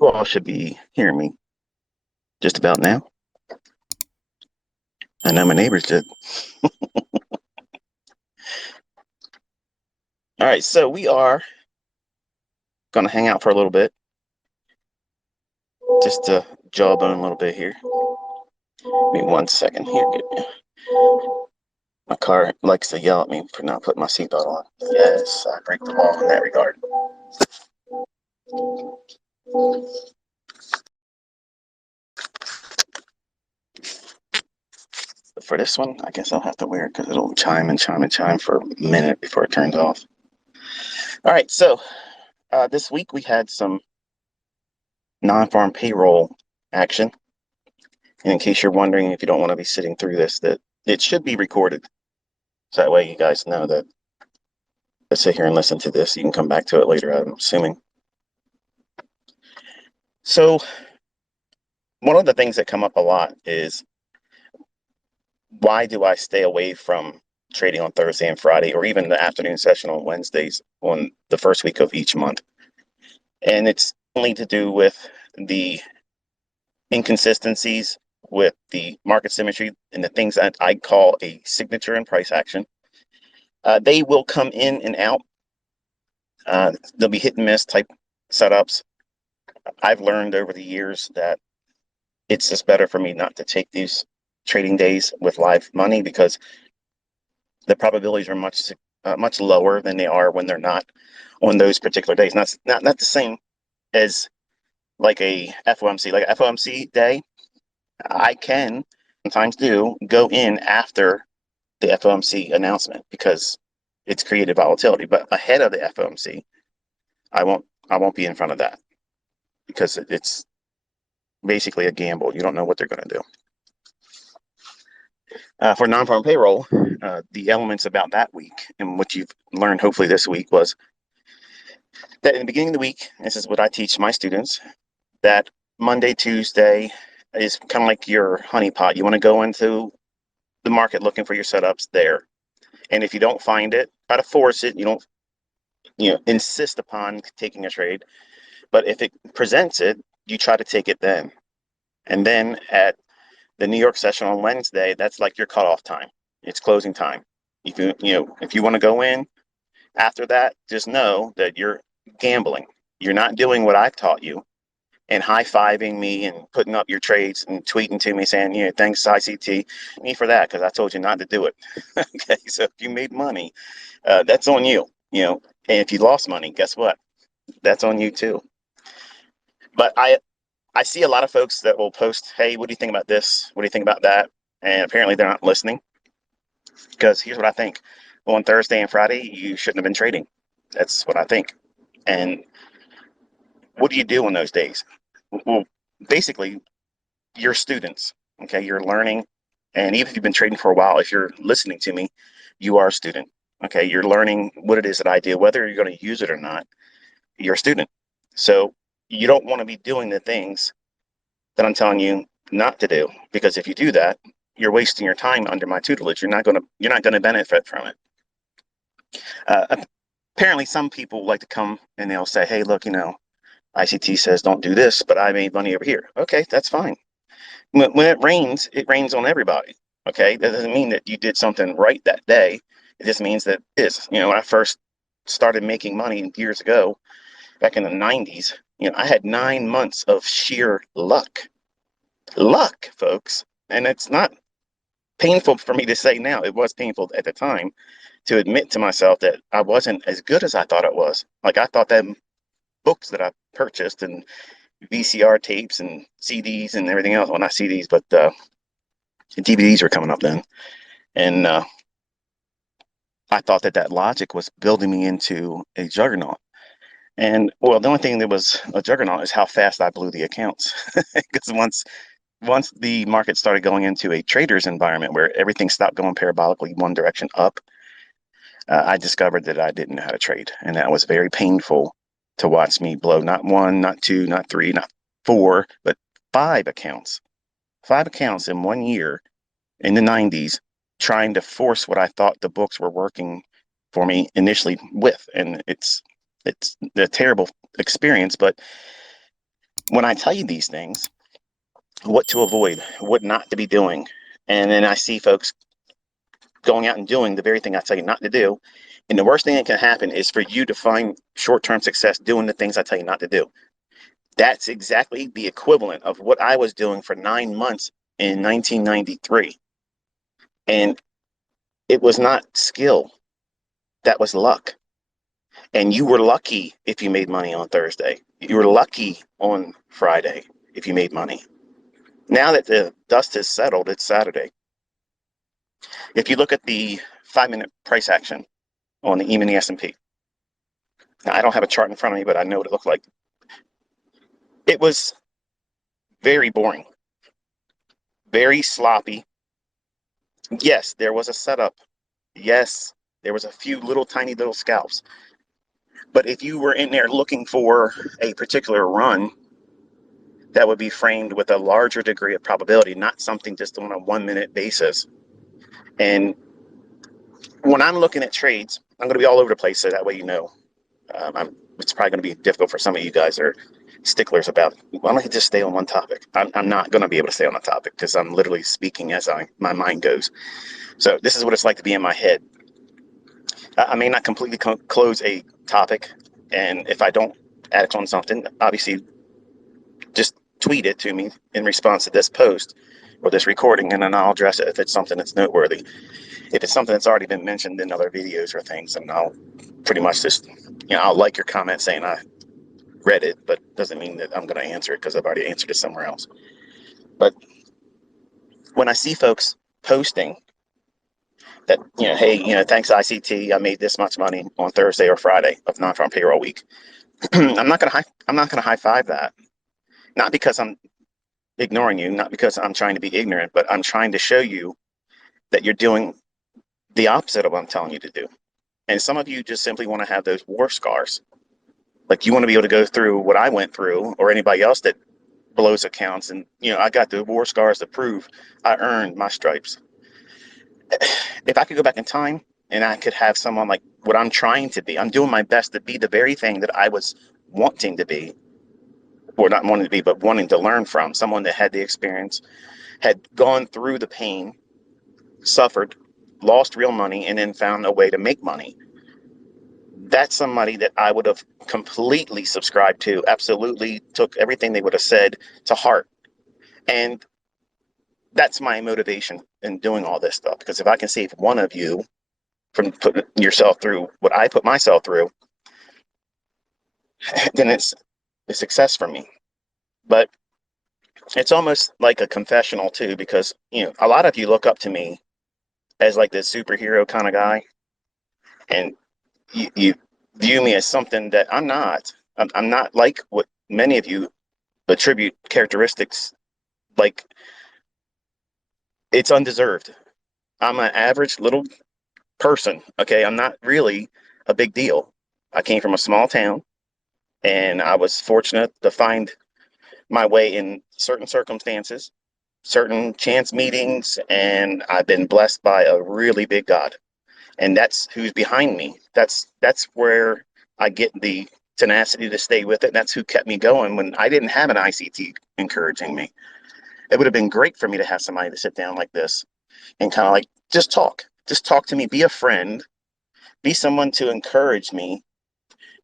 You all should be hearing me just about now. I know my neighbors did. All right, so we are going to hang out for a little bit, just to jawbone a little bit here. Give me 1 second here. My car likes to yell at me for not putting my seatbelt on. Yes, I break the law in that regard. But for this one, I guess I'll have to wear it because it'll chime and chime and chime for a minute before it turns off. All right, so this week we had some non-farm payroll action. And in case you're wondering, if you don't want to be sitting through this, that it should be recorded. So that way you guys know that let's sit here and listen to this. You can come back to it later, I'm assuming. So one of the things that come up a lot is, why do I stay away from trading on Thursday and Friday, or even the afternoon session on Wednesdays on the first week of each month? And it's only to do with the inconsistencies with the market symmetry and the things that I call a signature and price action. They will come in and out. They'll be hit and miss type setups. I've learned over the years that it's just better for me not to take these trading days with live money, because the probabilities are much lower than they are when they're not on those particular days. Not the same as like a FOMC. Like a FOMC day, I can sometimes go in after the FOMC announcement because it's created volatility. But ahead of the FOMC, I won't be in front of that, because it's basically a gamble. You don't know what they're going to do. For non-farm payroll, the elements about that week and what you've learned hopefully this week was that in the beginning of the week, this is what I teach my students, that Monday, Tuesday is kind of like your honeypot. You want to go into the market looking for your setups there. And if you don't find it, try to force it. You don't insist upon taking a trade. But if it presents it, you try to take it then. And then at the New York session on Wednesday, that's like your cutoff time. It's closing time. If you want to go in after that, just know that you're gambling. You're not doing what I've taught you and high-fiving me and putting up your trades and tweeting to me saying, thanks ICT, me for that, because I told you not to do it. Okay, so if you made money, that's on you. And if you lost money, guess what? That's on you too. But I see a lot of folks that will post, hey, what do you think about this? What do you think about that? And apparently they're not listening, because here's what I think. On Thursday and Friday, you shouldn't have been trading. That's what I think. And what do you do on those days? Well, basically, you're students, okay? You're learning. And even if you've been trading for a while, if you're listening to me, you are a student, okay? You're learning what it is that I do, whether you're going to use it or not. You're a student. So you don't want to be doing the things that I'm telling you not to do, because if you do that, you're wasting your time under my tutelage. You're not going to benefit from it. Apparently, some people like to come and they'll say, hey, look, ICT says don't do this, but I made money over here. Okay, that's fine. When it rains on everybody. Okay, that doesn't mean that you did something right that day. It just means that when I first started making money years ago, back in the 90s, I had 9 months of sheer luck, folks. And it's not painful for me to say now. It was painful at the time to admit to myself that I wasn't as good as I thought it was. Like, I thought that books that I purchased and VCR tapes and CDs and everything else, well, not CDs, but DVDs were coming up then. And I thought that logic was building me into a juggernaut. And, well, the only thing that was a juggernaut is how fast I blew the accounts. Because once the market started going into a trader's environment where everything stopped going parabolically one direction up, I discovered that I didn't know how to trade. And that was very painful to watch me blow not one, not two, not three, not four, but 5 accounts. 5 accounts in 1 year in the 90s, trying to force what I thought the books were working for me initially with. And it's a terrible experience, but when I tell you these things, what to avoid, what not to be doing, and then I see folks going out and doing the very thing I tell you not to do. And the worst thing that can happen is for you to find short-term success doing the things I tell you not to do. That's exactly the equivalent of what I was doing for 9 months in 1993. And it was not skill, that was luck. And you were lucky if you made money on Thursday. You were lucky on Friday if you made money. Now that the dust has settled, it's Saturday. If you look at the 5-minute price action on the E-mini S&P, now I don't have a chart in front of me, but I know what it looked like. It was very boring, very sloppy. Yes, there was a setup. Yes, there was a few little tiny little scalps. But if you were in there looking for a particular run, that would be framed with a larger degree of probability, not something just on a 1-minute basis. And when I'm looking at trades, I'm going to be all over the place, so that way you know. It's probably going to be difficult for some of you guys that are sticklers about, why don't you just stay on one topic? I'm not going to be able to stay on a topic because I'm literally speaking as my mind goes. So this is what it's like to be in my head. I may not completely close a topic, and if I don't act on something, obviously just tweet it to me in response to this post or this recording, and then I'll address it if it's something that's noteworthy. If it's something that's already been mentioned in other videos or things, and I'll pretty much just, I'll like your comment saying I read it, but doesn't mean that I'm going to answer it because I've already answered it somewhere else. But when I see folks posting that, hey, thanks ICT, I made this much money on Thursday or Friday of non-farm payroll week. I'm not gonna high five that. Not because I'm ignoring you, not because I'm trying to be ignorant, but I'm trying to show you that you're doing the opposite of what I'm telling you to do. And some of you just simply want to have those war scars. Like you want to be able to go through what I went through, or anybody else that blows accounts, and I got the war scars to prove I earned my stripes. If I could go back in time and I could have someone like what I'm trying to be, I'm doing my best to be the very thing that I was wanting to be, or not wanting to be, but wanting to learn from, someone that had the experience, had gone through the pain, suffered, lost real money, and then found a way to make money. That's somebody that I would have completely subscribed to, absolutely took everything they would have said to heart. And that's my motivation in doing all this stuff, because if I can save one of you from putting yourself through what I put myself through, then it's a success for me. But it's almost like a confessional too, because a lot of you look up to me as like this superhero kind of guy, and you view me as something that I'm not. I'm not like what many of you attribute characteristics, like it's undeserved. I'm an average little person, okay? I'm not really a big deal. I came from a small town, and I was fortunate to find my way in certain circumstances, certain chance meetings, and I've been blessed by a really big God. And that's who's behind me. That's where I get the tenacity to stay with it. And that's who kept me going when I didn't have an ICT encouraging me. It would have been great for me to have somebody to sit down like this and kind of like just talk to me, be a friend, be someone to encourage me,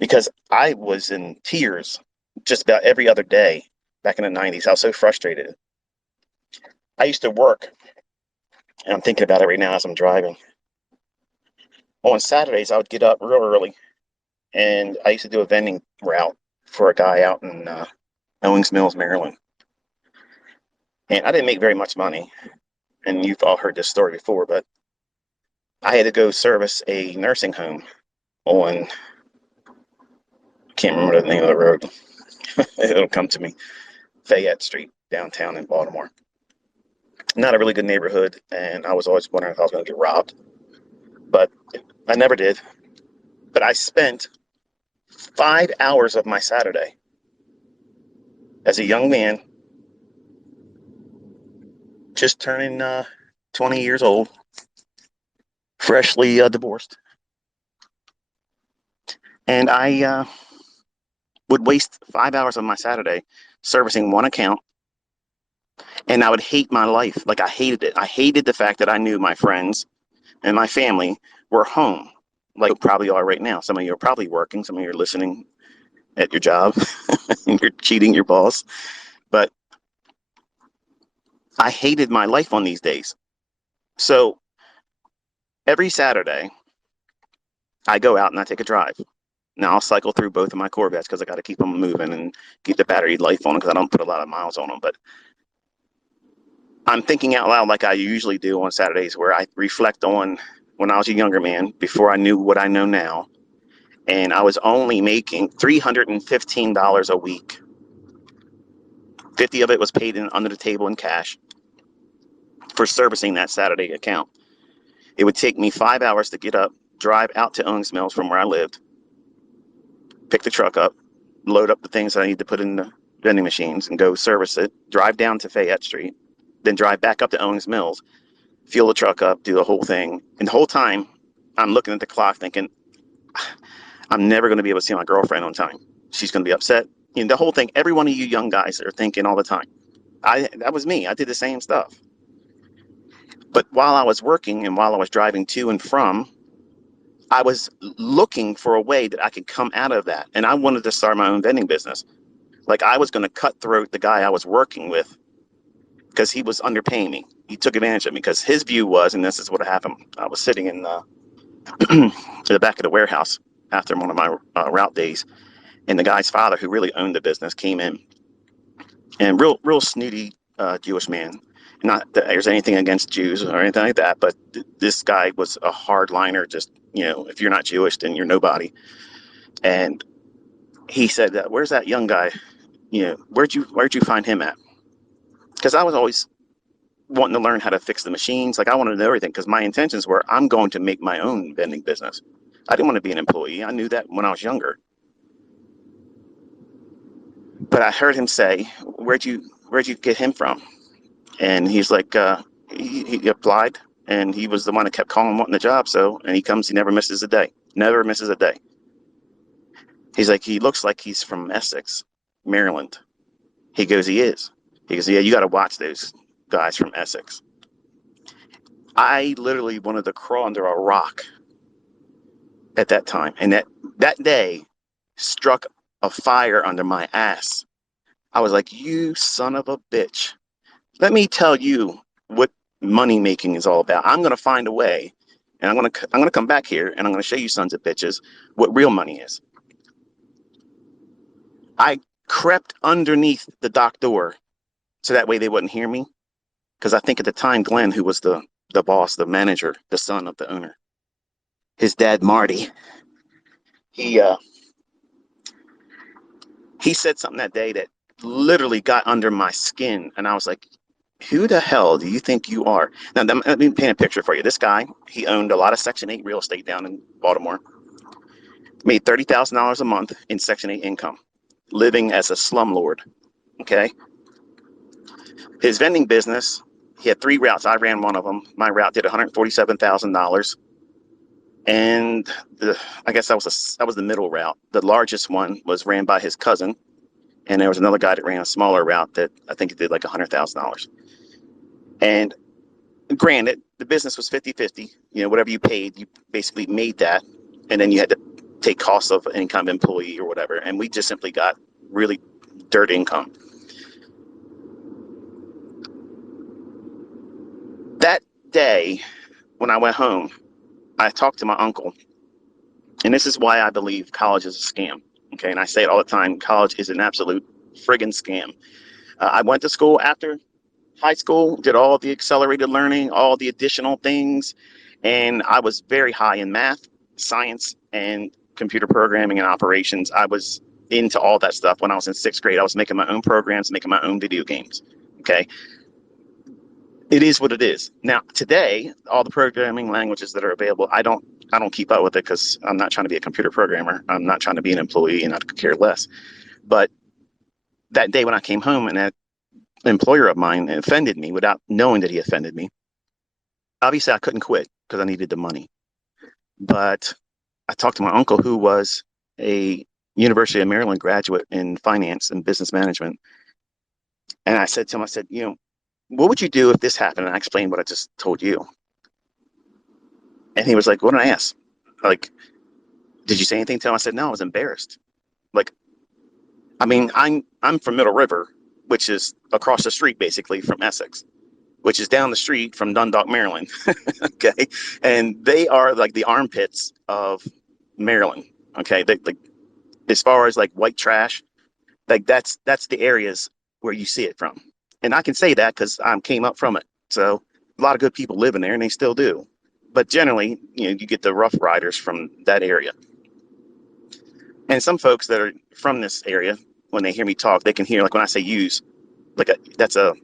because I was in tears just about every other day back in the 90s. I was so frustrated. I used to work, and I'm thinking about it right now as I'm driving. On Saturdays, I would get up real early, and I used to do a vending route for a guy out in Owings Mills, Maryland. And I didn't make very much money, and you've all heard this story before, but I had to go service a nursing home on, I can't remember the name of the road. It'll come to me. Fayette Street, downtown in Baltimore. Not a really good neighborhood, and I was always wondering if I was going to get robbed, but I never did. But I spent 5 hours of my Saturday as a young man, just turning 20 years old, freshly divorced. And I would waste 5 hours of my Saturday servicing one account, and I would hate my life. Like, I hated it. I hated the fact that I knew my friends and my family were home, like you probably are right now. Some of you are probably working, some of you are listening at your job and you're cheating your boss. But I hated my life on these days. So every Saturday, I go out and I take a drive. Now I'll cycle through both of my Corvettes because I got to keep them moving and keep the battery life on them because I don't put a lot of miles on them. But I'm thinking out loud like I usually do on Saturdays, where I reflect on when I was a younger man, before I knew what I know now. And I was only making $315 a week. 50 of it was paid in under the table in cash for servicing that Saturday account. It would take me 5 hours to get up, drive out to Owings Mills from where I lived, pick the truck up, load up the things that I need to put in the vending machines and go service it, drive down to Fayette Street, then drive back up to Owings Mills, fuel the truck up, do the whole thing. And the whole time, I'm looking at the clock thinking, I'm never going to be able to see my girlfriend on time. She's going to be upset. You know, the whole thing, every one of you young guys are thinking all the time. That was me. I did the same stuff. But while I was working and while I was driving to and from, I was looking for a way that I could come out of that. And I wanted to start my own vending business. Like, I was going to cutthroat the guy I was working with because he was underpaying me. He took advantage of me because his view was, and this is what happened. I was sitting in the back of the warehouse after one of my route days. And the guy's father, who really owned the business, came in, and real snooty Jewish man. Not that there's anything against Jews or anything like that, but this guy was a hardliner. Just, if you're not Jewish, then you're nobody. And he said, "Where's that young guy? Where'd you find him at?" Because I was always wanting to learn how to fix the machines. Like, I wanted to know everything because my intentions were, I'm going to make my own vending business. I didn't want to be an employee. I knew that when I was younger. But I heard him say, where'd you get him from? And he's like, he applied, and he was the one that kept calling, wanting the job. So, and he comes, he never misses a day. Never misses a day. He's like, he looks like he's from Essex, Maryland. He goes, he is. He goes, yeah, you got to watch those guys from Essex. I literally wanted to crawl under a rock at that time. And that day struck a fire under my ass. I was like, you son of a bitch. Let me tell you what money making is all about. I'm going to find a way, and I'm going to come back here, and I'm going to show you sons of bitches what real money is. I crept underneath the dock door so that way they wouldn't hear me. Because I think at the time, Glenn, who was the boss, the manager, the son of the owner, his dad, Marty, he said something that day that literally got under my skin. And I was like, who the hell do you think you are? Now, let me paint a picture for you. This guy, he owned a lot of Section 8 real estate down in Baltimore, made $30,000 a month in Section 8 income, living as a slumlord, okay? His vending business, he had 3 routes. I ran one of them. My route did $147,000. And I guess that was the middle route. The largest one was ran by his cousin. And there was another guy that ran a smaller route that I think it did like $100,000. And granted, the business was 50-50. Whatever you paid, you basically made that. And then you had to take costs of any kind of employee or whatever. And we just simply got really dirt income. That day, when I went home, I talked to my uncle. And this is why I believe college is a scam. Okay. And I say it all the time. College is an absolute friggin' scam. I went to school after high school, did all the accelerated learning, all the additional things. And I was very high in math, science, and computer programming and operations. I was into all that stuff. When I was in 6th grade, I was making my own programs, making my own video games. Okay. It is what it is. Now, today, all the programming languages that are available, I don't keep up with it because I'm not trying to be a computer programmer. I'm not trying to be an employee, and I could care less. But that day when I came home and that employer of mine offended me without knowing that he offended me, obviously I couldn't quit because I needed the money. But I talked to my uncle, who was a University of Maryland graduate in finance and business management. And I said to him, I said, what would you do if this happened? And I explained what I just told you. And he was like, what did I ask? Like, did you say anything to him? I said, no, I was embarrassed. Like, I mean, I'm from Middle River, which is across the street basically from Essex, which is down the street from Dundalk, Maryland. Okay. And they are like the armpits of Maryland. Okay. Like, as far as like white trash, like that's the areas where you see it from. And I can say that because I came up from it. So a lot of good people live in there and they still do. But generally, you get the Rough Riders from that area. And some folks that are from this area, when they hear me talk, they can hear, like when I say use, like that's a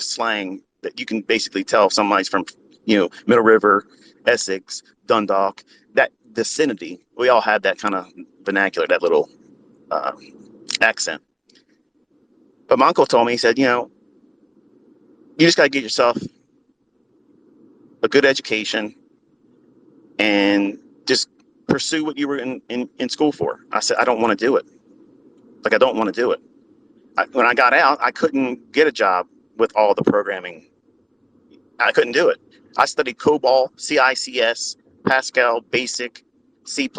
slang that you can basically tell if somebody's from, Middle River, Essex, Dundalk, that vicinity. We all have that kind of vernacular, that little uh, accent. But my uncle told me, he said, you just got to get yourself a good education and just pursue what you were in school for. I said, I don't want to do it. Like, I don't want to do it. When I got out, I couldn't get a job with all the programming. I couldn't do it. I studied COBOL, CICS, Pascal, Basic, C++,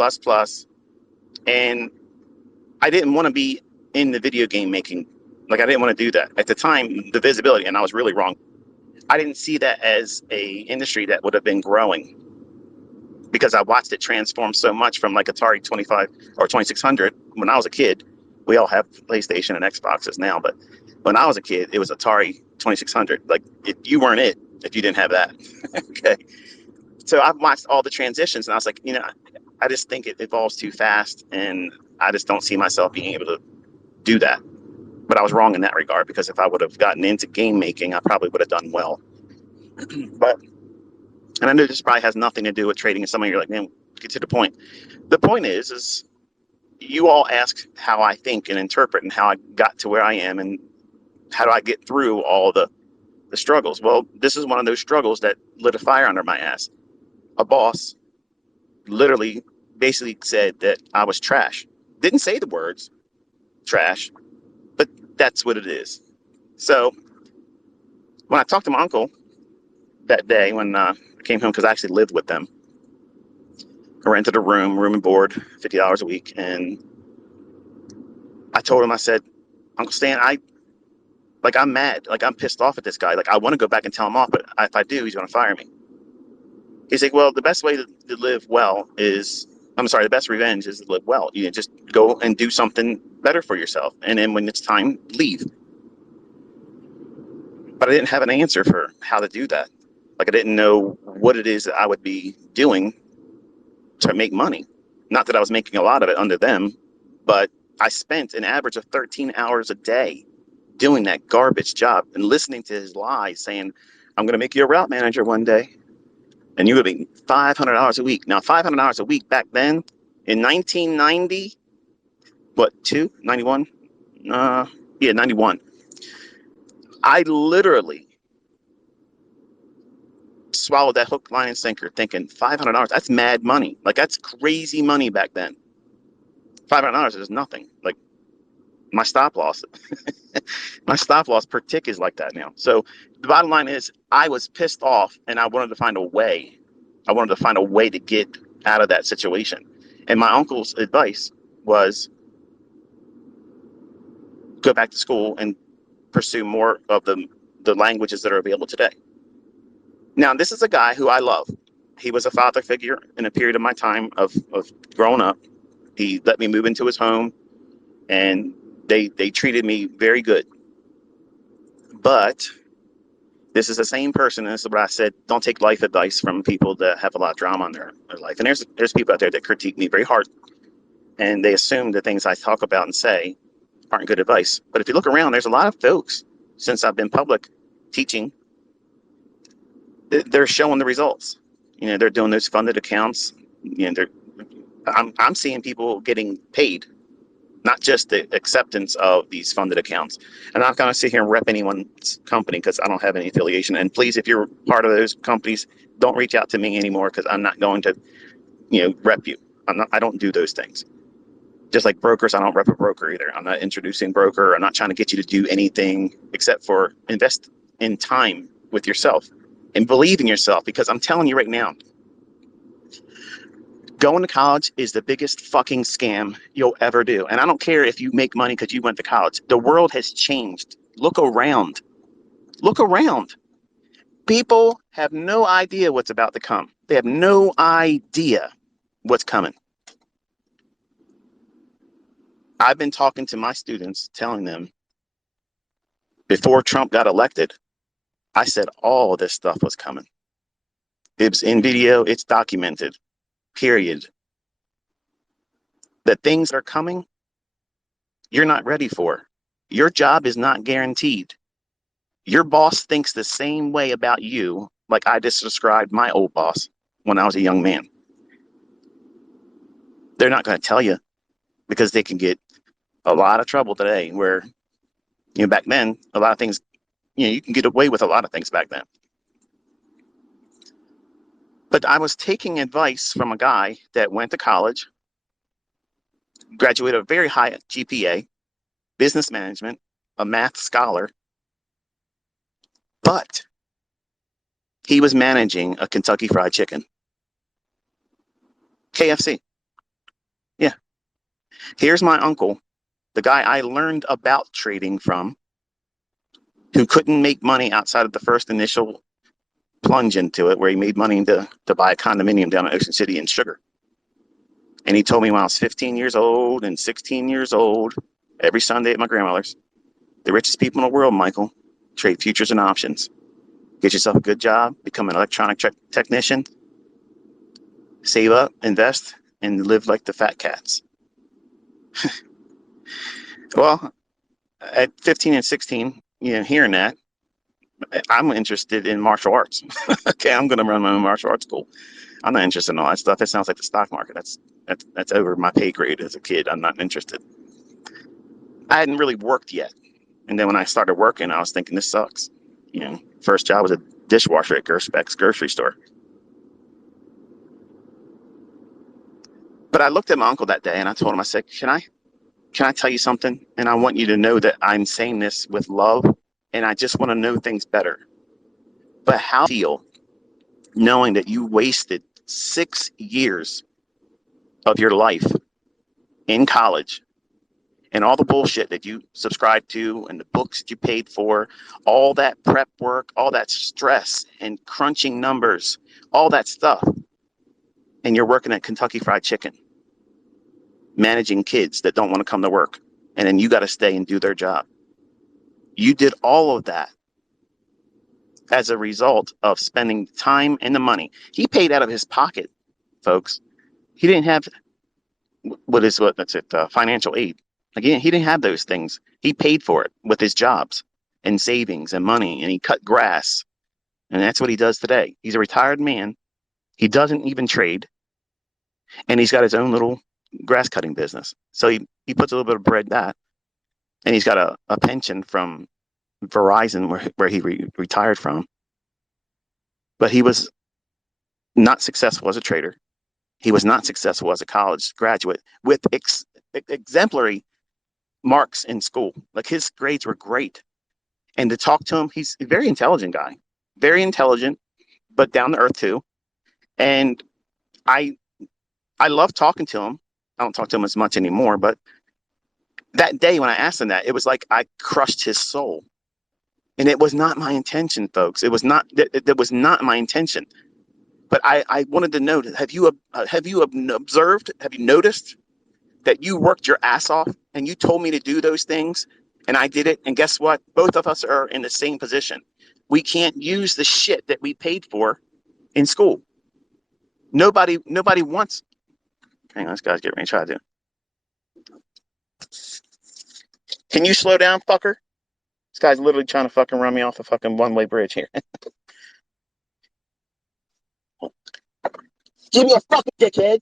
and I didn't want to be in the video game making. Like, I didn't want to do that. At the time, the visibility, and I was really wrong. I didn't see that as a industry that would have been growing because I watched it transform so much from like Atari 25 or 2600 when I was a kid. We all have PlayStation and Xboxes now, but when I was a kid, it was Atari 2600. Like, you weren't it if you didn't have that. Okay. So I've watched all the transitions and I was like, I just think it evolves too fast and I just don't see myself being able to do that. But I was wrong in that regard because if I would have gotten into game making, I probably would have done well. But, and I know this probably has nothing to do with trading, and some of you are like, man, get to the point. The point is you all ask how I think and interpret and how I got to where I am and how do I get through all the struggles. Well, this is one of those struggles that lit a fire under my ass. A boss literally basically said that I was trash. Didn't say the words trash, but that's what it is. So when I talked to my uncle that day when I came home, because I actually lived with them, I rented a room and board, $50 a week. And I told him, I said, Uncle Stan, I'm mad. Like, I'm pissed off at this guy. Like, I want to go back and tell him off, but if I do, he's going to fire me. He's like, well, the best way to live well is, I'm sorry, the best revenge is to live well. You just go and do something better for yourself. And then when it's time, leave. But I didn't have an answer for how to do that. Like, I didn't know what it is that I would be doing to make money. Not that I was making a lot of it under them, but I spent an average of 13 hours a day doing that garbage job and listening to his lies saying, I'm going to make you a route manager one day and you would be $500 a week. Now, $500 a week back then in 1990, what, 91? Yeah, 91. I literally swallowed that hook, line, and sinker thinking $500, that's mad money. Like, that's crazy money back then. $500 is nothing. Like, my stop loss, my stop loss per tick is like that now. So the bottom line is I was pissed off and I wanted to find a way. I wanted to find a way to get out of that situation. And my uncle's advice was go back to school and pursue more of the languages that are available today. Now, this is a guy who I love. He was a father figure in a period of my time of growing up. He let me move into his home and they treated me very good. But this is the same person, and this is what I said, don't take life advice from people that have a lot of drama in their life. And there's people out there that critique me very hard, and they assume the things I talk about and say aren't good advice. But if you look around, there's a lot of folks, since I've been public teaching, they're showing the results. They're doing those funded accounts. I'm seeing people getting paid, not just the acceptance of these funded accounts. And I'm not going to sit here and rep anyone's company because I don't have any affiliation. And please, if you're part of those companies, don't reach out to me anymore because I'm not going to, rep you. I don't do those things. Just like brokers, I don't rep a broker either. I'm not introducing broker. I'm not trying to get you to do anything except for invest in time with yourself and believe in yourself, because I'm telling you right now, going to college is the biggest fucking scam you'll ever do. And I don't care if you make money because you went to college. The world has changed. Look around. Look around. People have no idea what's about to come. They have no idea what's coming. I've been talking to my students, telling them before Trump got elected, I said all of this stuff was coming. It's in video, it's documented, period. The things that are coming, you're not ready for. Your job is not guaranteed. Your boss thinks the same way about you, like I just described my old boss when I was a young man. They're not going to tell you because they can get a lot of trouble today where, back then, a lot of things, you can get away with a lot of things back then. But I was taking advice from a guy that went to college, graduated a very high GPA, business management, a math scholar, but he was managing a Kentucky Fried Chicken. KFC. Yeah. Here's my uncle, the guy I learned about trading from, who couldn't make money outside of the first initial plunge into it, where he made money to buy a condominium down in Ocean City in Sugar. And he told me when I was 15 years old and 16 years old, every Sunday at my grandmother's, the richest people in the world, Michael, trade futures and options. Get yourself a good job, become an electronic technician, save up, invest, and live like the fat cats. Well, at 15 and 16, hearing that, I'm interested in martial arts. Okay, I'm going to run my own martial arts school. I'm not interested in all that stuff. It sounds like the stock market. That's over my pay grade as a kid. I'm not interested. I hadn't really worked yet. And then when I started working, I was thinking, this sucks. First job was a dishwasher at Gerspec's grocery store. But I looked at my uncle that day and I told him, I said, can I tell you something? And I want you to know that I'm saying this with love, and I just want to know things better. But how do you feel knowing that you wasted 6 years of your life in college and all the bullshit that you subscribed to and the books that you paid for, all that prep work, all that stress and crunching numbers, all that stuff, and you're working at Kentucky Fried Chicken, managing kids that don't want to come to work, and then you got to stay and do their job. You did all of that as a result of spending time and the money. He paid out of his pocket, folks. He didn't have financial aid. Again, he didn't have those things. He paid for it with his jobs and savings and money, and he cut grass. And that's what he does today. He's a retired man. He doesn't even trade. And he's got his own little grass cutting business. So he puts a little bit of bread in that. And he's got a pension from Verizon where he retired from. But he was not successful as a trader. He was not successful as a college graduate with exemplary marks in school. Like, his grades were great. And to talk to him, he's a very intelligent guy, very intelligent, but down to earth too. And I love talking to him. I don't talk to him as much anymore, but that day when I asked him that, it was like I crushed his soul. And it was not my intention, folks. It was not, that was not my intention. But I wanted to know, have you observed, have you noticed that you worked your ass off and you told me to do those things and I did it? And guess what? Both of us are in the same position. We can't use the shit that we paid for in school. Nobody wants. Hang on, this guy's getting ready to try to do. Can you slow down, fucker? This guy's literally trying to fucking run me off the fucking one-way bridge here. Give me a fucking dickhead.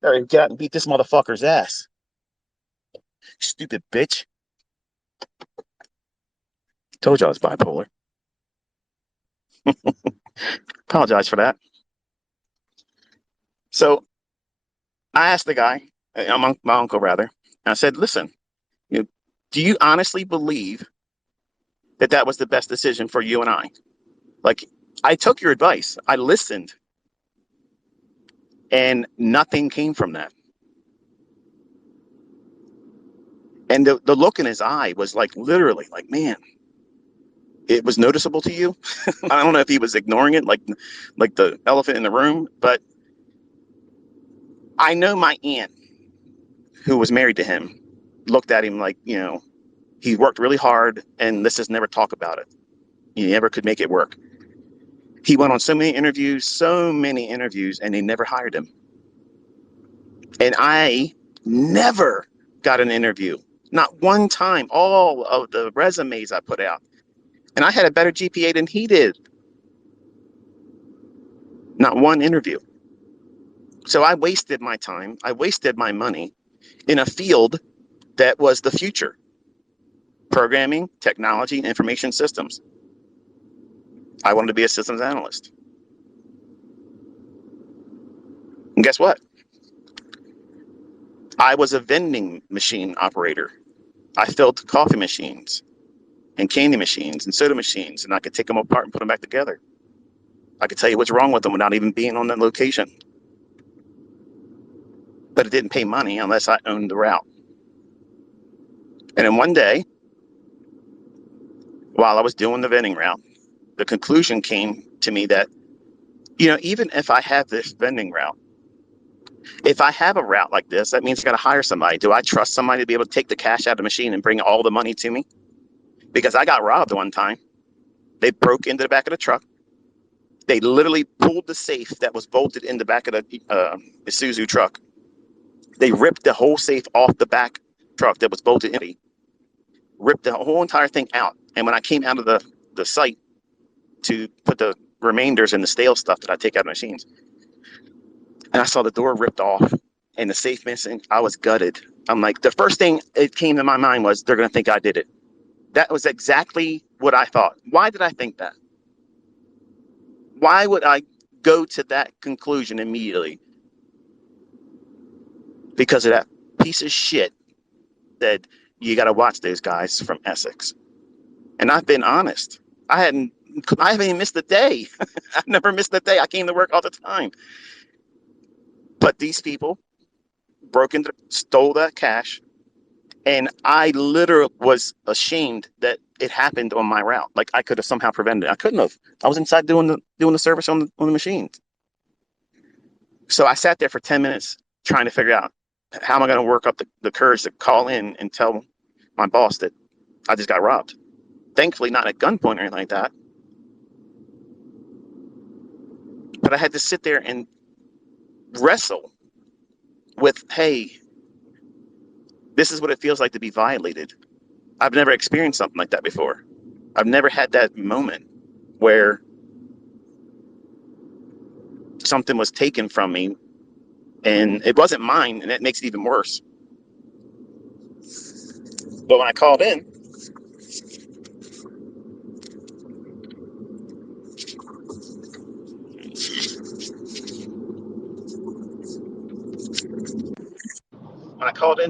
There, get out and beat this motherfucker's ass. Stupid bitch. Told you I was bipolar. Apologize for that. So I asked the guy, my uncle rather. And I said, listen, you know, do you honestly believe that that was the best decision for you and I? Like, I took your advice, I listened, and nothing came from that. And the look in his eye was like literally like, man, it was noticeable to you. I don't know if he was ignoring it, like the elephant in the room, but I know my aunt, who was married to him, looked at him like, you know, he worked really hard and let's just never talk about it. He never could make it work. He went on so many interviews, and they never hired him. And I never got an interview, not one time, all of the resumes I put out. And I had a better GPA than he did. Not one interview. So I wasted my time. I wasted my money in a field that was the future: programming, technology, information systems. I wanted to be a systems analyst. And guess what? I was a vending machine operator. I filled coffee machines and candy machines and soda machines, and I could take them apart and put them back together. I could tell you what's wrong with them without even being on that location. But it didn't pay money unless I owned the route. And then one day, while I was doing the vending route, the conclusion came to me that, you know, even if I have this vending route, if I have a route like this, that means I got to hire somebody. Do I trust somebody to be able to take the cash out of the machine and bring all the money to me? Because I got robbed one time. They broke into the back of the truck. They literally pulled the safe that was bolted in the back of the Isuzu truck. They ripped the whole safe off the back truck that was bolted in, ripped the whole entire thing out. And when I came out of the site to put the remainders and the stale stuff that I take out of machines, and I saw the door ripped off and the safe missing, I was gutted. I'm like, the first thing it came to my mind was, they're going to think I did it. That was exactly what I thought. Why did I think that? Why would I go to that conclusion immediately? Because of that piece of shit that you got to watch those guys from Essex. And I've been honest. I haven't even missed a day. I've never missed a day. I came to work all the time. But these people stole that cash, and I literally was ashamed that it happened on my route. Like, I could have somehow prevented it. I couldn't have. I was inside doing the service on the machines. So I sat there for 10 minutes trying to figure out, how am I going to work up the courage to call in and tell my boss that I just got robbed. Thankfully, not at gunpoint or anything like that. But I had to sit there and wrestle with, hey, this is what it feels like to be violated. I've never experienced something like that before. I've never had that moment where something was taken from me and it wasn't mine, and that makes it even worse. But when I called in,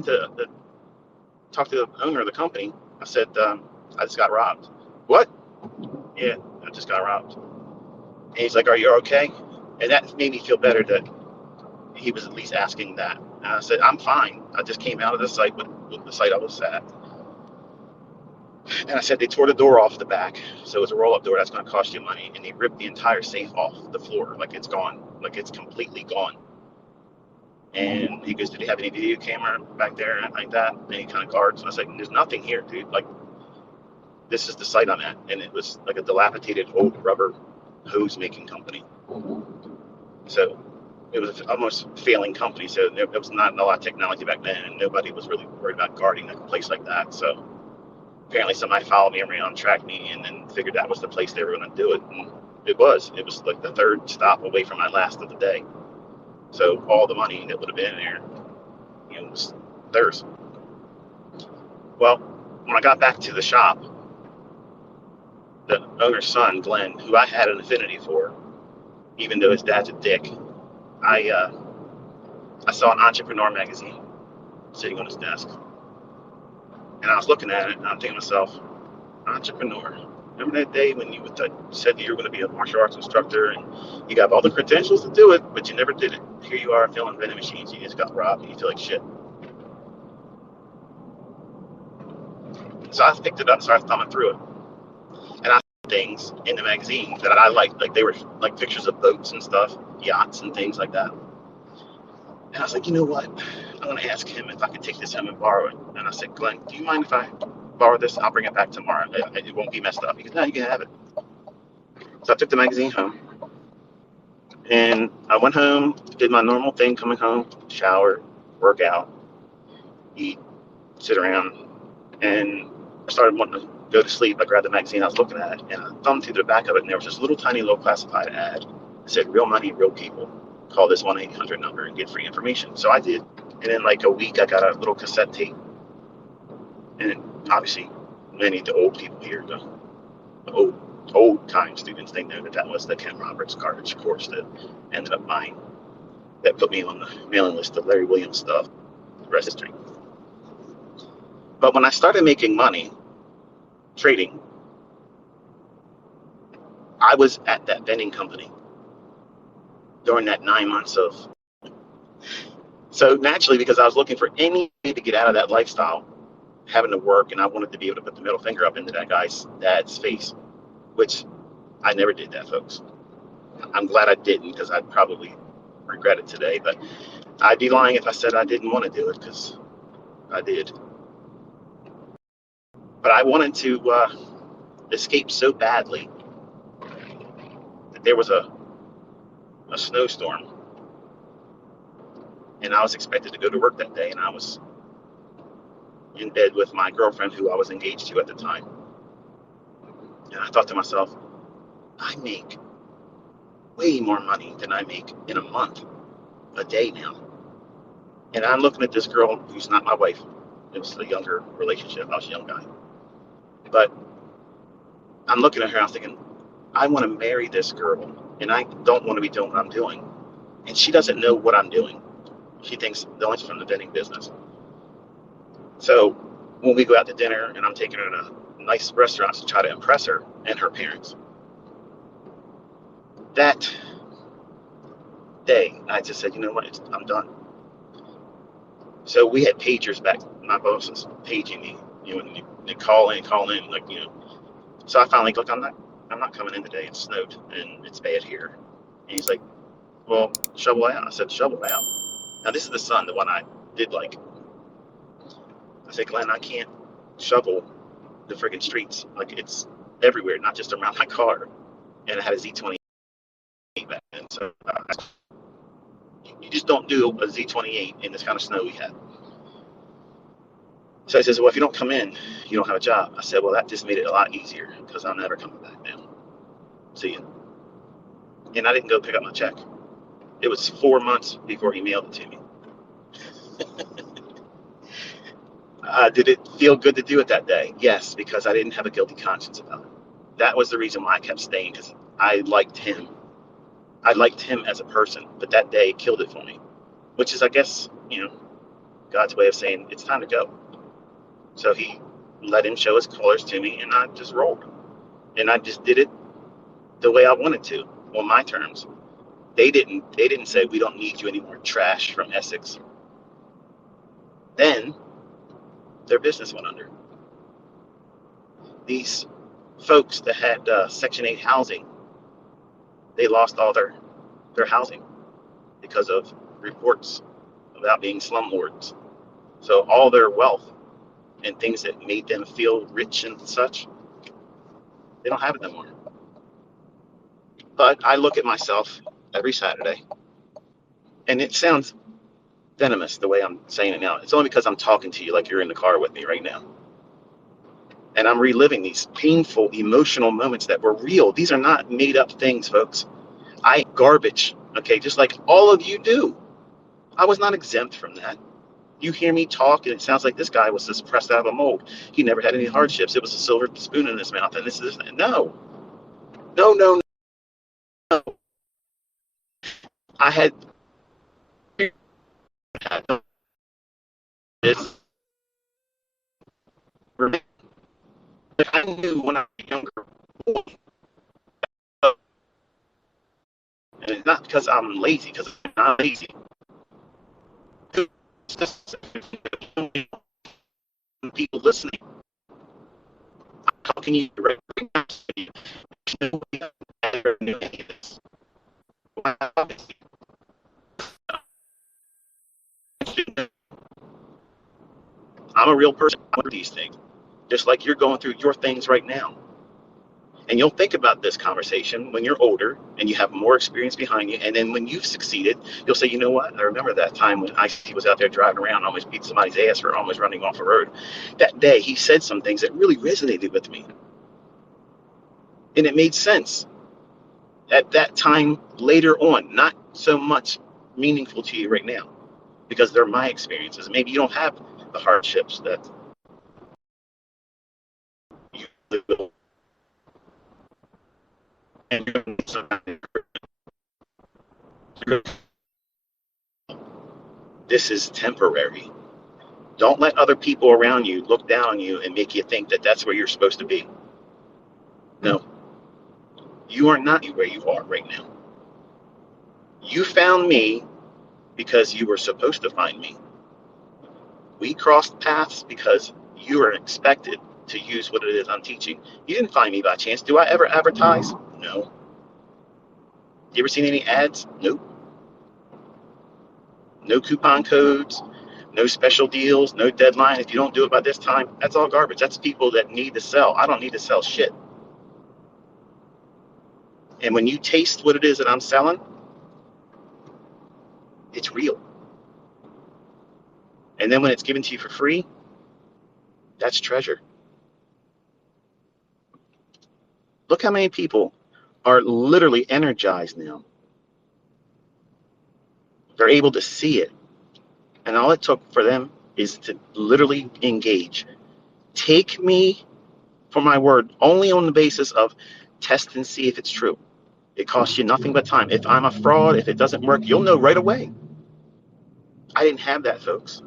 to talk to the owner of the company, I said, I just got robbed. What? Yeah, I just got robbed. And he's like, are you okay? And that made me feel better that he was at least asking that. And I said, I'm fine. I just came out of the site with the site I was at. And I said, they tore the door off the back. So it's a roll-up door. That's going to cost you money. And they ripped the entire safe off the floor. Like, it's gone. Like, it's completely gone. And he goes, did you have any video camera back there and like that? Any kind of guards? And I was like, there's nothing here, dude. Like, this is the site I'm at. And it was like a dilapidated old rubber hose making company. So it was almost a failing company. So there was not a lot of technology back then, and nobody was really worried about guarding a place like that. So apparently somebody followed me around, tracked me, and then figured that was the place they were going to do it. And it was like the third stop away from my last of the day. So all the money that would have been in there, you know, was theirs. Well, when I got back to the shop, the owner's son, Glenn, who I had an affinity for, even though his dad's a dick, I saw an entrepreneur magazine, sitting on his desk. And I was looking at it, and I'm thinking to myself, entrepreneur. Remember that day when you said that you were going to be a martial arts instructor and you got all the credentials to do it, but you never did it. Here you are filling vending machines. You just got robbed and you feel like shit. So I picked it up and started thumbing through it. And I saw things in the magazine that I liked. Like they were like pictures of boats and stuff, yachts and things like that. And I was like, you know what? I'm going to ask him if I could take this home and borrow it. And I said, Glenn, do you mind if I borrow this? I'll bring it back tomorrow. It won't be messed up. He goes, no, you can have it. So I took the magazine home. And I went home, did my normal thing, coming home, shower, work out, eat, sit around, and I started wanting to go to sleep. I grabbed the magazine, I was looking at it, and I thumbed through the back of it, and there was this little tiny low classified ad that said, real money, real people. Call this 1-800 number and get free information. So I did. And in like a week, I got a little cassette tape. And obviously, many of the old people here, the old time students, they know that was the Ken Roberts Cartage course that ended up buying, that put me on the mailing list of Larry Williams stuff. The rest is history. But when I started making money trading, I was at that vending company during that 9 months of. So naturally, because I was looking for any way to get out of that lifestyle, having to work, and I wanted to be able to put the middle finger up into that guy's dad's face, which I never did that, folks. I'm glad I didn't, because I'd probably regret it today, but I'd be lying if I said I didn't want to do it, because I did. But I wanted to escape so badly that there was a snowstorm, and I was expected to go to work that day, and I was in bed with my girlfriend, who I was engaged to at the time. And I thought to myself, I make way more money than I make in a month, a day now. And I'm looking at this girl who's not my wife. It was a younger relationship. I was a young guy. But I'm looking at her, I'm thinking, I want to marry this girl, and I don't want to be doing what I'm doing. And she doesn't know what I'm doing. She thinks the only from the vending business. So when we go out to dinner and I'm taking her to nice restaurants to try to impress her and her parents, that day I just said, you know what, I'm done. So we had pagers back. My boss was paging me, when you call in, like, So I finally, look, I'm not coming in today. It snowed and it's bad here. And he's like, well, shovel out. I said, shovel out. Now this is the son, the one I did like. I said, Glenn, I can't shovel the friggin' streets. Like, it's everywhere, not just around my car. And I had a Z28 back then, so you just don't do a Z28 in this kind of snow we had. So he says, well, if you don't come in, you don't have a job. I said, well, that just made it a lot easier, because I'm never coming back down. See you. And I didn't go pick up my check. It was 4 months before he mailed it to me. Did it feel good to do it that day? Yes, because I didn't have a guilty conscience about it. That was the reason why I kept staying, because I liked him. I liked him as a person, but that day killed it for me, which is, I guess, God's way of saying it's time to go. So he let him show his colors to me, and I just rolled. And I just did it the way I wanted to, on my terms. They didn't say, we don't need you anymore, trash from Essex. Then their business went under. These folks that had Section 8 housing, they lost all their housing because of reports about being slumlords. So all their wealth and things that made them feel rich and such, they don't have it anymore. But I look at myself every Saturday, and it sounds venomous the way I'm saying it now. It's only because I'm talking to you like you're in the car with me right now. And I'm reliving these painful, emotional moments that were real. These are not made up things, folks. I garbage, okay, just like all of you do. I was not exempt from that. You hear me talk, and it sounds like this guy was just pressed out of a mold. He never had any hardships. It was a silver spoon in his mouth, and this is no. I had knew when I was younger, and it's not because I'm lazy, because I'm not lazy. People listening, how can you recognize me? I'm a real person with these things, just like you're going through your things right now. And you'll think about this conversation when you're older and you have more experience behind you. And then when you've succeeded, you'll say, you know what? I remember that time when ICT was out there driving around, almost beat somebody's ass for almost running off a road. That day, he said some things that really resonated with me. And it made sense at that time later on, not so much meaningful to you right now because they're my experiences. Maybe you don't have the hardships that you live with. And this is temporary. Don't let other people around you look down on you and make you think that that's where you're supposed to be. No, you are not where you are right now. You found me because you were supposed to find me. We crossed paths because you are expected to use what it is I'm teaching. You didn't find me by chance. Do I ever advertise? No. You ever seen any ads? Nope. No coupon codes, no special deals, no deadline. If you don't do it by this time, that's all garbage. That's people that need to sell. I don't need to sell shit. And when you taste what it is that I'm selling, it's real. And then when it's given to you for free, that's treasure. Look how many people are literally energized now. They're able to see it. And all it took for them is to literally engage. Take me for my word only on the basis of test and see if it's true. It costs you nothing but time. If I'm a fraud, if it doesn't work, you'll know right away. I didn't have that, folks.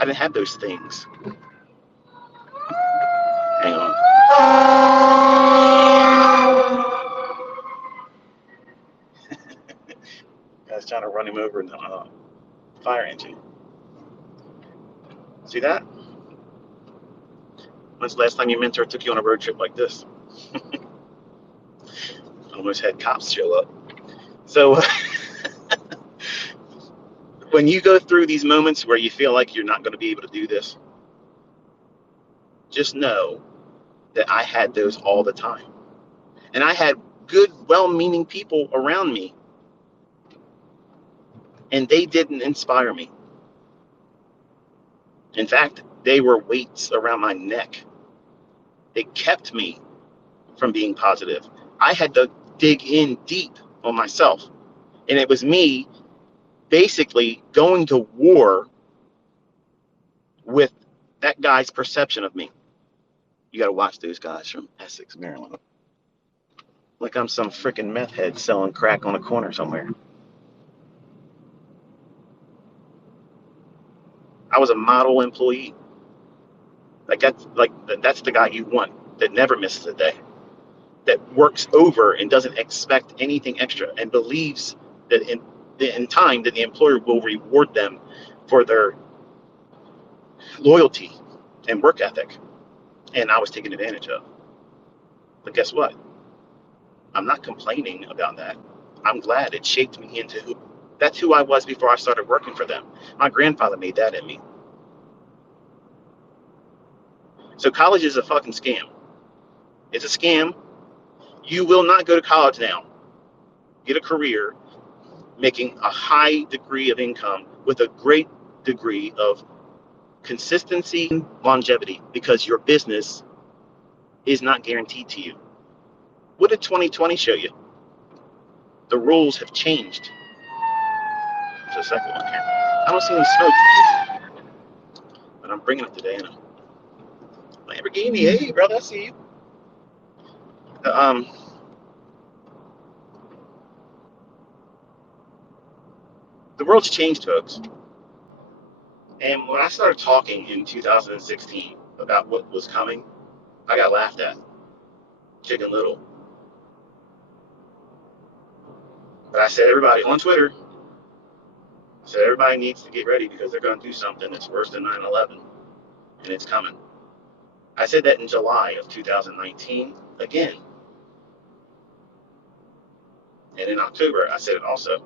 I didn't have those things. Hang on. Guy's trying to run him over in the fire engine. See that? When's the last time your mentor took you on a road trip like this? Almost had cops show up. So when you go through these moments where you feel like you're not going to be able to do this, just know that I had those all the time. And I had good, well-meaning people around me, and they didn't inspire me. In fact, they were weights around my neck. They kept me from being positive. I had to dig in deep on myself. And it was me basically going to war with that guy's perception of me. You got to watch those guys from Essex, Maryland. Like I'm some freaking meth head selling crack on a corner somewhere. I was a model employee. That's the guy you want that never misses a day, that works over and doesn't expect anything extra and believes that in time that the employer will reward them for their loyalty and work ethic. And I was taken advantage of. But guess what? I'm not complaining about that. I'm glad it shaped me into that's who I was before I started working for them. My grandfather made that in me. So college is a fucking scam. It's a scam. You will not go to college now, get a career, making a high degree of income with a great degree of consistency and longevity, because your business is not guaranteed to you. What did 2020 show you? The rules have changed. There's a second one here. I don't see any smoke, but I'm bringing it today in a Lamborghini. Hey, brother, I see you. Um, the world's changed, folks. And when I started talking in 2016 about what was coming, I got laughed at, Chicken Little. But I said, everybody on Twitter, I said, everybody needs to get ready because they're going to do something that's worse than 9/11, and it's coming. I said that in July of 2019 again. And in October, I said it also.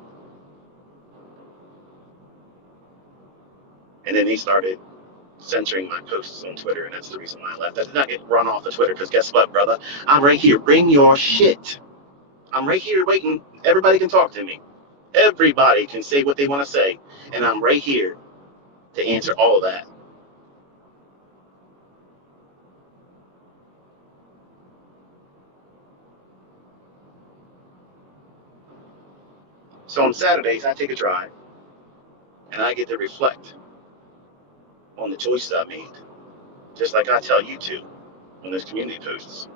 And then he started censoring my posts on Twitter, and that's the reason why I left. I did not get run off the Twitter because guess what, brother? I'm right here. Bring your shit. I'm right here waiting. Everybody can talk to me. Everybody can say what they want to say, and I'm right here to answer all of that. So on Saturdays, I take a drive, and I get to reflect on the choices I made, just like I tell you to on those community posts.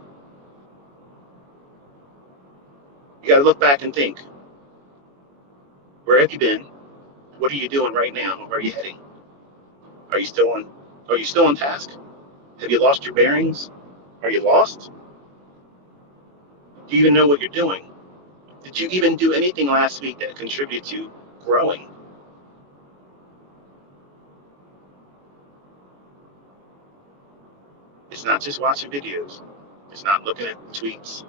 You got to look back and think, where have you been? What are you doing right now? Where are you heading? Are you still on? Are you still on task? Have you lost your bearings? Are you lost? Do you even know what you're doing? Did you even do anything last week that contributed to growing? It's not just watching videos. It's not looking at tweets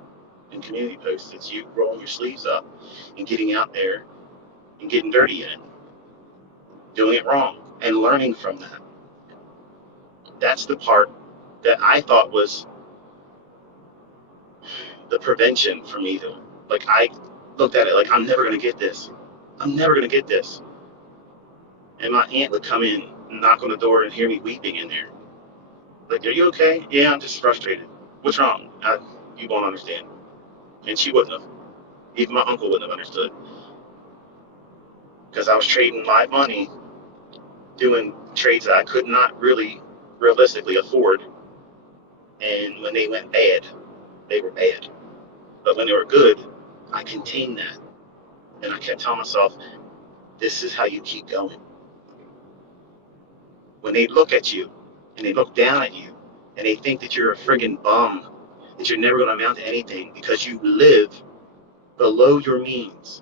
and community posts. It's you rolling your sleeves up and getting out there and getting dirty in it, doing it wrong, and learning from that. That's the part that I thought was the prevention for me, though. Like, I looked at it like, I'm never going to get this. I'm never going to get this. And my aunt would come in, knock on the door, and hear me weeping in there. Like, are you okay? Yeah, I'm just frustrated. What's wrong? You won't understand. And she wouldn't have. Even my uncle wouldn't have understood. Because I was trading live money, doing trades that I could not really realistically afford. And when they went bad, they were bad. But when they were good, I contained that. And I kept telling myself, this is how you keep going. When they look at you and they look down at you and they think that you're a friggin' bum, that you're never going to amount to anything because you live below your means,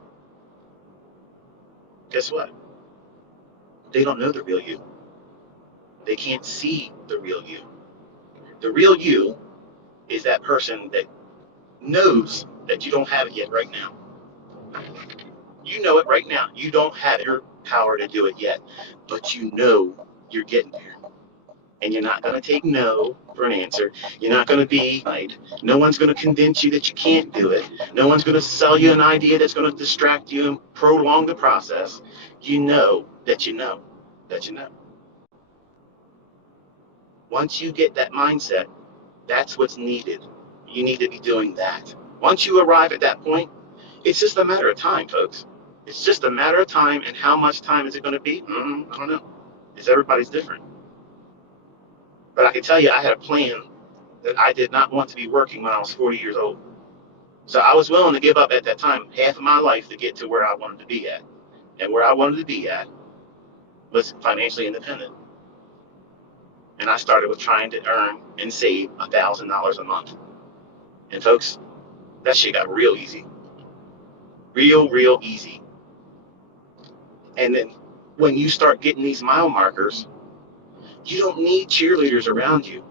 guess what? They don't know the real you. They can't see the real you. The real you is that person that knows that you don't have it yet right now. You know it right now. You don't have your power to do it yet, but you know you're getting there. And you're not going to take no for an answer. You're not going to be right. No one's going to convince you that you can't do it. No one's going to sell you an idea that's going to distract you and prolong the process. You know that you know that you know. Once you get that mindset, that's what's needed. You need to be doing that. Once you arrive at that point, it's just a matter of time, folks. It's just a matter of time, and how much time is it going to be? I don't know. It's everybody's different. But I can tell you, I had a plan that I did not want to be working when I was 40 years old. So I was willing to give up at that time half of my life to get to where I wanted to be at. And where I wanted to be at was financially independent. And I started with trying to earn and save $1,000 a month. And folks, that shit got real easy. Real easy. And then when you start getting these mile markers, you don't need cheerleaders around you.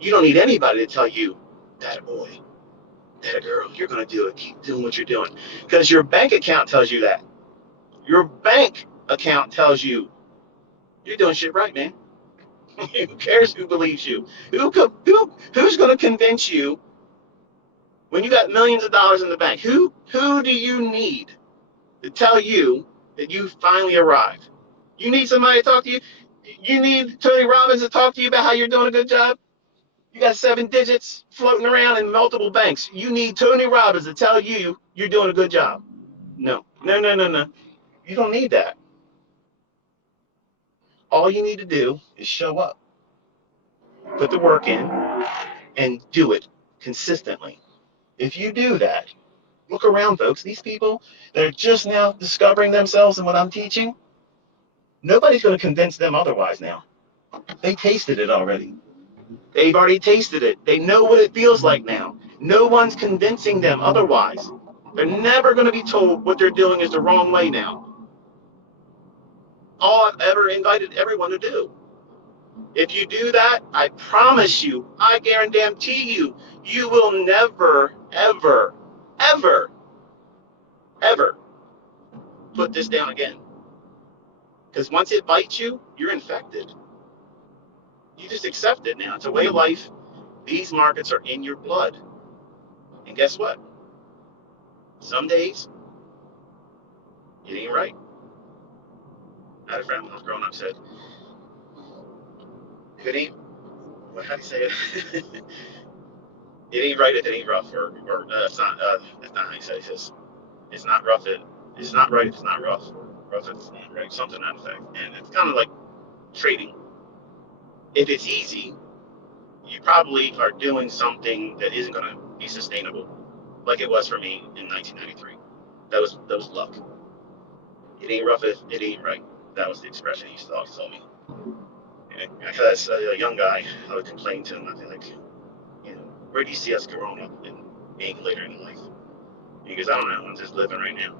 You don't need anybody to tell you, that a boy, that a girl, you're going to do it. Keep doing what you're doing. Because your bank account tells you that. Your bank account tells you you're doing shit right, man. Who cares who believes you? Who's going to convince you when you got millions of dollars in the bank? Who do you need to tell you that you finally arrived? You need somebody to talk to you. You need Tony Robbins to talk to you about how you're doing a good job. You got 7 digits floating around in multiple banks. You need Tony Robbins to tell you you're doing a good job. No. You don't need that. All you need to do is show up, put the work in, and do it consistently. If you do that, look around, folks. These people that are just now discovering themselves in what I'm teaching, nobody's going to convince them otherwise now. They tasted it already. They've already tasted it. They know what it feels like now. No one's convincing them otherwise. They're never going to be told what they're doing is the wrong way now. All I've ever invited everyone to do. If you do that, I promise you, I guarantee you, you will never, ever, ever, ever put this down again. Because once it bites you, you're infected. You just accept it now. It's a way of life. These markets are in your blood. And guess what? Some days, it ain't right. I had a friend when I was growing up said, it ain't, how do you say it? It ain't right if it ain't rough. Or that's not how you say it. He says, it's not rough. It's not right if it's not rough. Or rough if it's not right. Something to that effect. And it's kind of like trading. If it's easy, you probably are doing something that isn't going to be sustainable, like it was for me in 1993. That was luck. It ain't rough if it ain't right. That was the expression he used to always tell me. And as a young guy, I would complain to him. I'd be like, where do you see us growing up and being later in life? He goes, I don't know. I'm just living right now.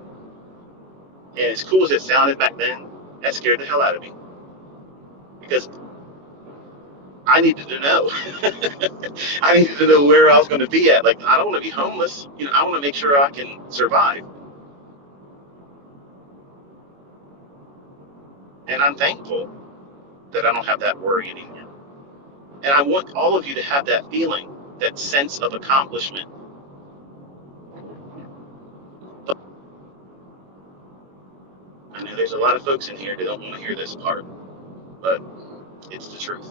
And as cool as it sounded back then, that scared the hell out of me because I needed to know. I needed to know where I was going to be at. Like, I don't want to be homeless. I want to make sure I can survive. And I'm thankful that I don't have that worry anymore. And I want all of you to have that feeling, that sense of accomplishment. But I know there's a lot of folks in here that don't want to hear this part, but it's the truth.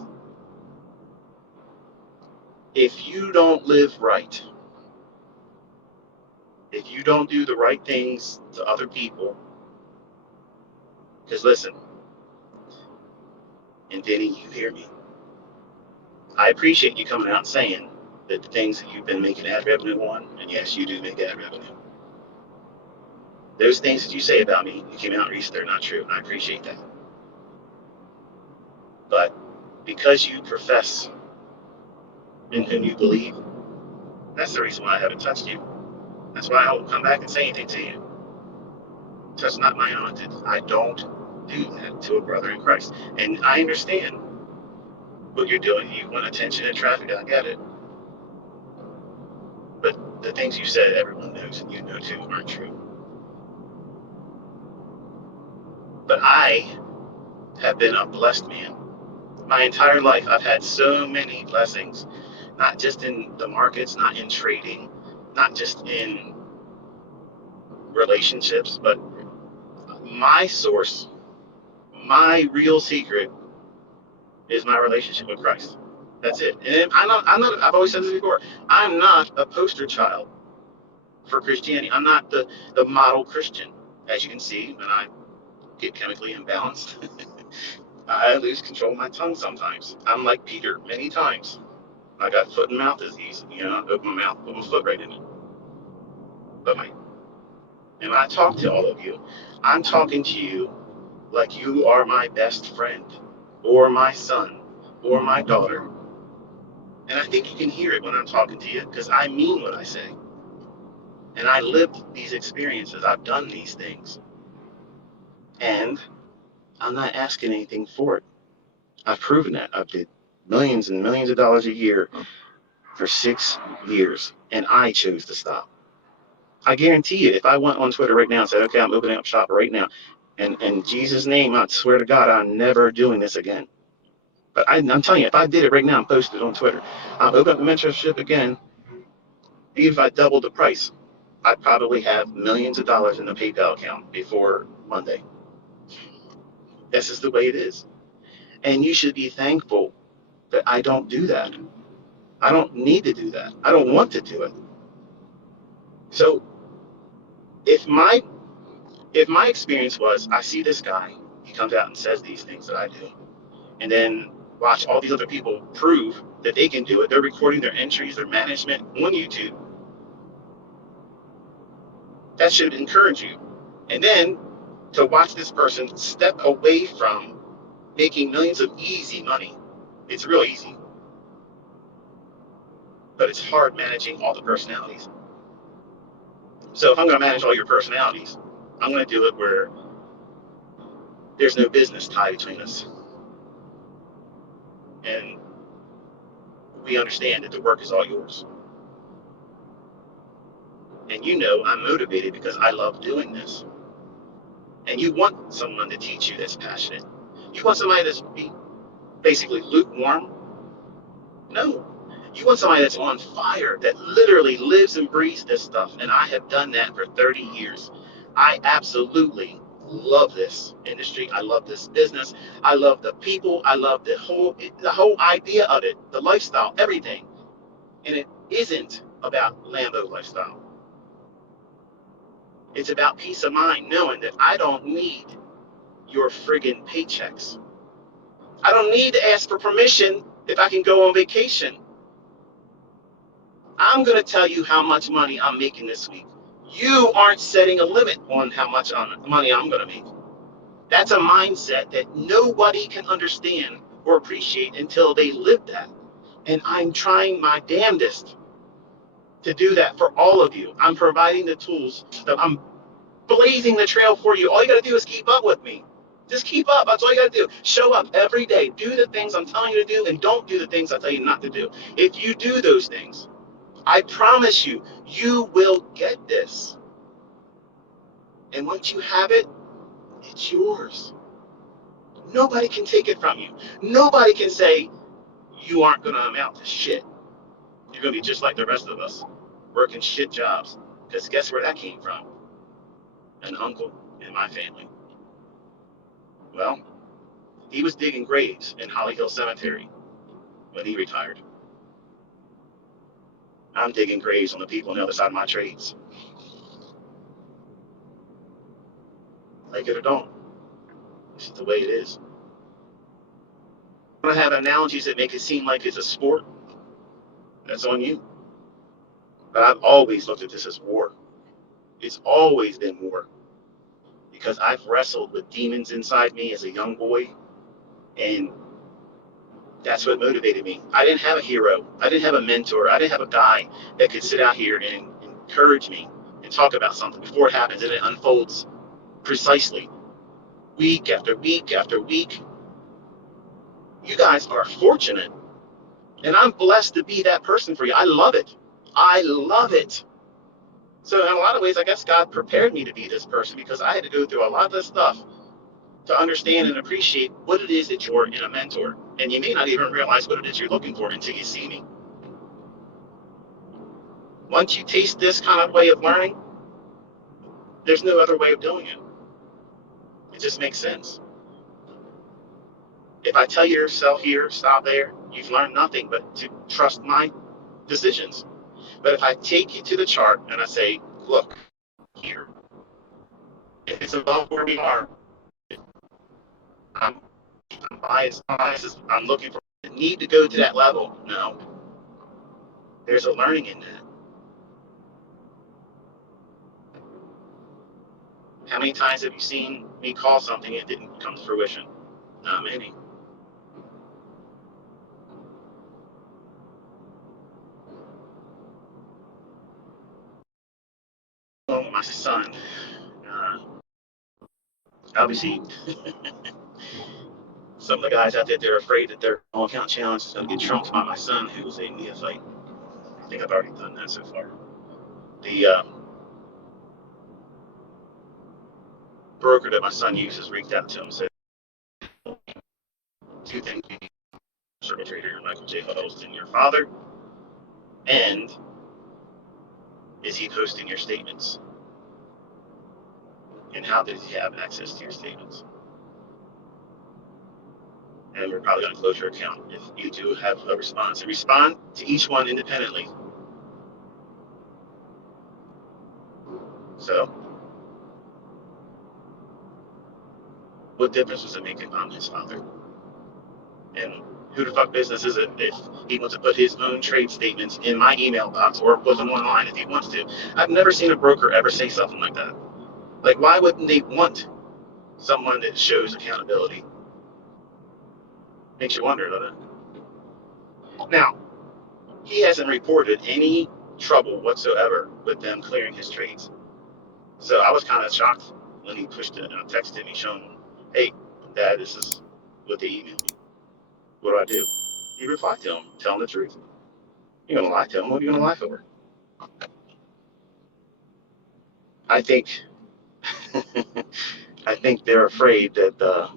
If you don't live right, if you don't do the right things to other people, because listen, and Denny, you hear me. I appreciate you coming out and saying that the things that you've been making ad revenue on, and yes, you do make ad revenue. Those things that you say about me, you came out and researched, they're not true, and I appreciate that. But because you profess in whom you believe, that's the reason why I haven't touched you. That's why I won't come back and say anything to you. Touch not my anointed. I don't do that to a brother in Christ. And I understand what you're doing. You want attention in traffic, I get it. But the things you said, everyone knows, and you know too, aren't true. But I have been a blessed man. My entire life, I've had so many blessings, not just in the markets, not in trading, not just in relationships, but my source, my real secret is my relationship with Christ. That's it. And I've always said this before, I'm not a poster child for Christianity. I'm not the model Christian. As you can see, when I get chemically imbalanced, I lose control of my tongue sometimes. I'm like Peter many times. I got foot and mouth disease. I open my mouth, put my foot right in it. And when I talk to all of you, I'm talking to you like you are my best friend, or my son, or my daughter. And I think you can hear it when I'm talking to you because I mean what I say. And I lived these experiences. I've done these things. And I'm not asking anything for it. I've proven that. I've did millions and millions of dollars a year for 6 years. And I chose to stop. I guarantee you, if I went on Twitter right now and said, okay, I'm opening up shop right now, and in Jesus' name, I swear to God, I'm never doing this again. But I'm telling you, if I did it right now and posted it on Twitter, I'll open up the mentorship again, even if I doubled the price, I'd probably have millions of dollars in the PayPal account before Monday. This is the way it is. And you should be thankful that I don't do that. I don't need to do that. I don't want to do it. So if my experience was, I see this guy, he comes out and says these things that I do, and then watch all these other people prove that they can do it. They're recording their entries, their management on YouTube. That should encourage you. And then to watch this person step away from making millions of easy money. It's real easy. but it's hard managing all the personalities. So if I'm going to manage all your personalities, I'm going to do it where there's no business tie between us. And we understand that the work is all yours. And you know I'm motivated because I love doing this. And you want someone to teach you that's passionate. You want somebody that's basically lukewarm? No. You want somebody that's on fire, that literally lives and breathes this stuff. And I have done that for 30 years. I absolutely love this industry. I love this business. I love the people. I love the whole idea of it, the lifestyle, everything. And it isn't about Lambo lifestyle. It's about peace of mind, knowing that I don't need your friggin' paychecks. I don't need to ask for permission if I can go on vacation. I'm going to tell you how much money I'm making this week. You aren't setting a limit on how much money I'm going to make. That's a mindset that nobody can understand or appreciate until they live that. And I'm trying my damnedest to do that for all of you. I'm providing the tools. I'm blazing the trail for you. All you got to do is keep up with me. Just keep up. That's all you got to do. Show up every day. Do the things I'm telling you to do, and don't do the things I tell you not to do. If you do those things, I promise you, you will get this. And once you have it, it's yours. Nobody can take it from you. Nobody can say you aren't going to amount to shit. You're going to be just like the rest of us, working shit jobs. Because guess where that came from? An uncle in my family. Well, he was digging graves in Holly Hill Cemetery when he retired. I'm digging graves on the people on the other side of my trades. Like it or don't. This is the way it is. I'm going to have analogies that make it seem like it's a sport. That's on you. But I've always looked at this as war. It's always been war. Because I've wrestled with demons inside me as a young boy. And that's what motivated me. I didn't have a hero. I didn't have a mentor. I didn't have a guy that could sit out here and encourage me and talk about something before it happens and it unfolds precisely week after week after week. You guys are fortunate. And I'm blessed to be that person for you. I love it. I love it. So in a lot of ways, I guess God prepared me to be this person because I had to go through a lot of this stuff to understand and appreciate what it is that you're in a mentor. And you may not even realize what it is you're looking for until you see me. Once you taste this kind of way of learning, there's no other way of doing it. It just makes sense. If I tell yourself here, stop there, you've learned nothing but to trust my decisions. But if I take you to the chart and I say, look, here, if it's above where we are, I'm biased. I'm looking for the need to go to that level. No, there's a learning in that. How many times have you seen me call something and it didn't come to fruition? Not many. Well, my son, obviously, some of the guys out there, they're afraid that their all account challenge is going to get trumped by my son, who's a neophyte. I think I've already done that so far. The broker that my son uses reached out to him and said, two things: circle trader Michael J. Huddleston, your father, and is he posting your statements? And how does he have access to your statements? And we're probably going to close your account if you do have a response. And respond to each one independently. So, what difference was it making if I'm his father? And who the fuck business is it if he wants to put his own trade statements in my email box or put them online if he wants to? I've never seen a broker ever say something like that. Like, why wouldn't they want someone that shows accountability? Makes you wonder, doesn't it? Now, He hasn't reported any trouble whatsoever with them clearing his trades. So I was kind of shocked when he pushed it and I texted me showing him, hey, Dad, this is what they emailed me. What do I do? He replied to him, tell him the truth. You're going to lie to him. What are you going to lie for? I think I think they're afraid that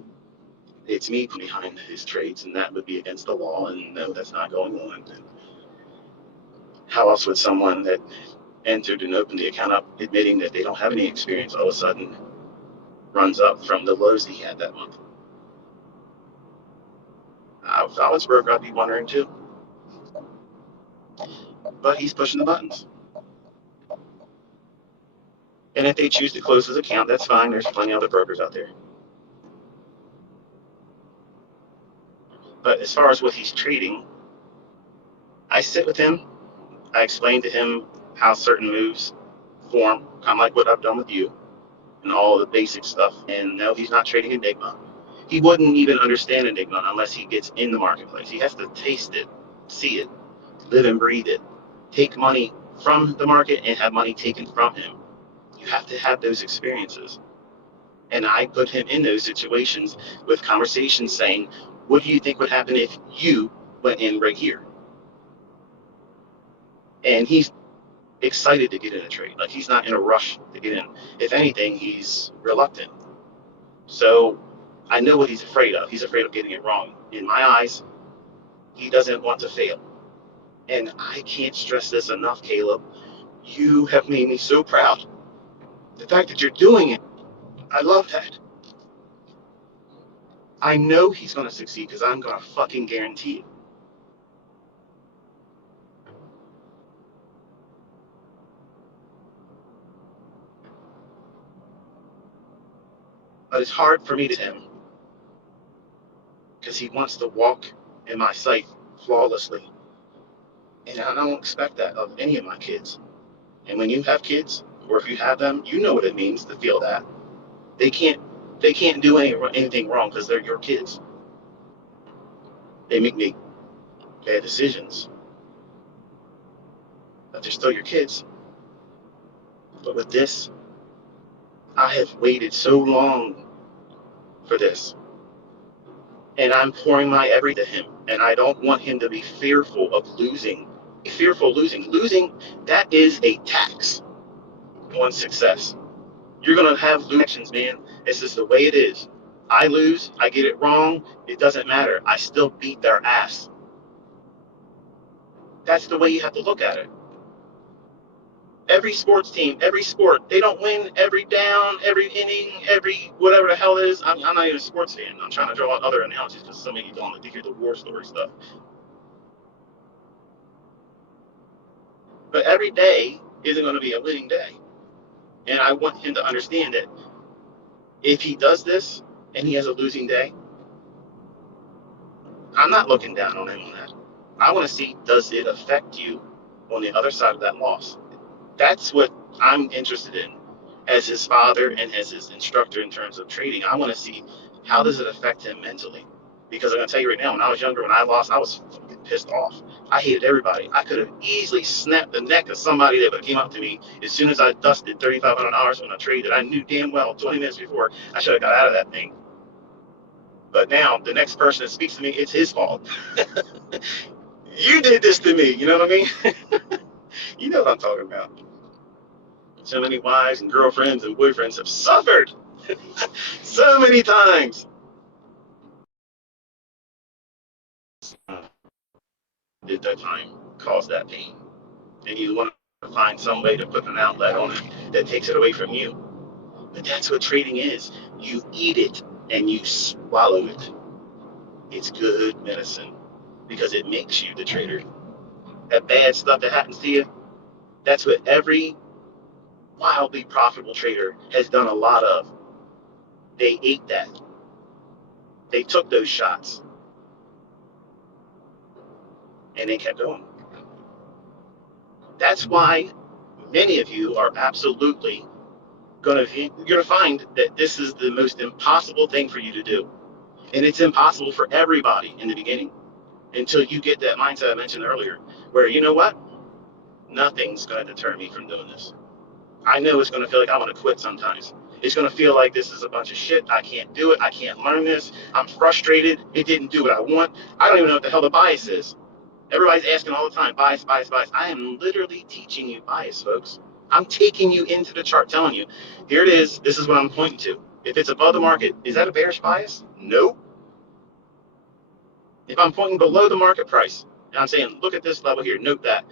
it's me behind his trades, and that would be against the law, and no, that's not going on. And how else would someone that entered and opened the account up admitting that they don't have any experience all of a sudden runs up from the lows he had that month? If I was broke, I'd be wondering too. But he's pushing the buttons. And if they choose to close his account, that's fine. There's plenty of other brokers out there. But as far as what he's trading, I sit with him. I explain to him how certain moves form, kind of like what I've done with you, and all the basic stuff. And no, he's not trading Enigma. He wouldn't even understand Enigma unless he gets in the marketplace. He has to taste it, see it, live and breathe it, take money from the market and have money taken from him. You have to have those experiences. And I put him in those situations with conversations saying, what do you think would happen if you went in right here? And he's excited to get in a trade. Like, he's not in a rush to get in. If anything, he's reluctant. So I know what he's afraid of. He's afraid of getting it wrong. In my eyes, he doesn't want to fail. And I can't stress this enough, Caleb. You have made me so proud. The fact that you're doing it, I love that. I know he's going to succeed because I'm going to fucking guarantee it. But it's hard for me to him because he wants to walk in my sight flawlessly. And I don't expect that of any of my kids. And when you have kids, or if you have them, you know what it means to feel that. They can't they can't do anything wrong because they're your kids. They make bad decisions, but they're still your kids. But with this, I have waited so long for this. And I'm pouring my everything to him. And I don't want him to be fearful of losing. Fearful of losing. Losing, that is a tax on success. You're going to have losing, man. It's just the way it is. I lose, I get it wrong, it doesn't matter. I still beat their ass. That's the way you have to look at it. Every sports team, every sport, they don't win every down, every inning, every whatever the hell it is. I'm not even a sports fan. I'm trying to draw out other analogies because some of you don't like to hear the war story stuff. But every day isn't going to be a winning day. And I want him to understand that if he does this and he has a losing day, I'm not looking down on him on that. I want to see, does it affect you on the other side of that loss? That's what I'm interested in as his father and as his instructor in terms of trading. I want to see, how does it affect him mentally? Because I'm going to tell you right now, when I was younger, when I lost, I was fucking pissed off. I hated everybody. I could have easily snapped the neck of somebody that would have came up to me as soon as I dusted $3,500 on a trade that I knew damn well 20 minutes before I should have got out of that thing. But now, the next person that speaks to me, it's his fault. You did this to me. You know what I mean? You know what I'm talking about. So many wives and girlfriends and boyfriends have suffered so many times. Did that time cause that pain? And you want to find some way to put an outlet on it that takes it away from you. But that's what trading is. You eat it and you swallow it. It's good medicine because it makes you the trader. That bad stuff that happens to you, that's what every wildly profitable trader has done a lot of. They ate that. They took those shots and they kept going. That's why many of you are absolutely you're gonna find that this is the most impossible thing for you to do. And it's impossible for everybody in the beginning. until you get that mindset I mentioned earlier, where you know what? Nothing's going to deter me from doing this. I know it's going to feel like I want to quit sometimes. It's going to feel like this is a bunch of shit. I can't do it. I can't learn this. I'm frustrated. It didn't do what I want. I don't even know what the hell the bias is. Everybody's asking all the time, bias, bias, bias. I am literally teaching you bias, folks. I'm taking you into the chart, telling you, here it is. This is what I'm pointing to. If it's above the market, is that a bearish bias? No. If I'm pointing below the market price, and I'm saying, look at this level here, note that.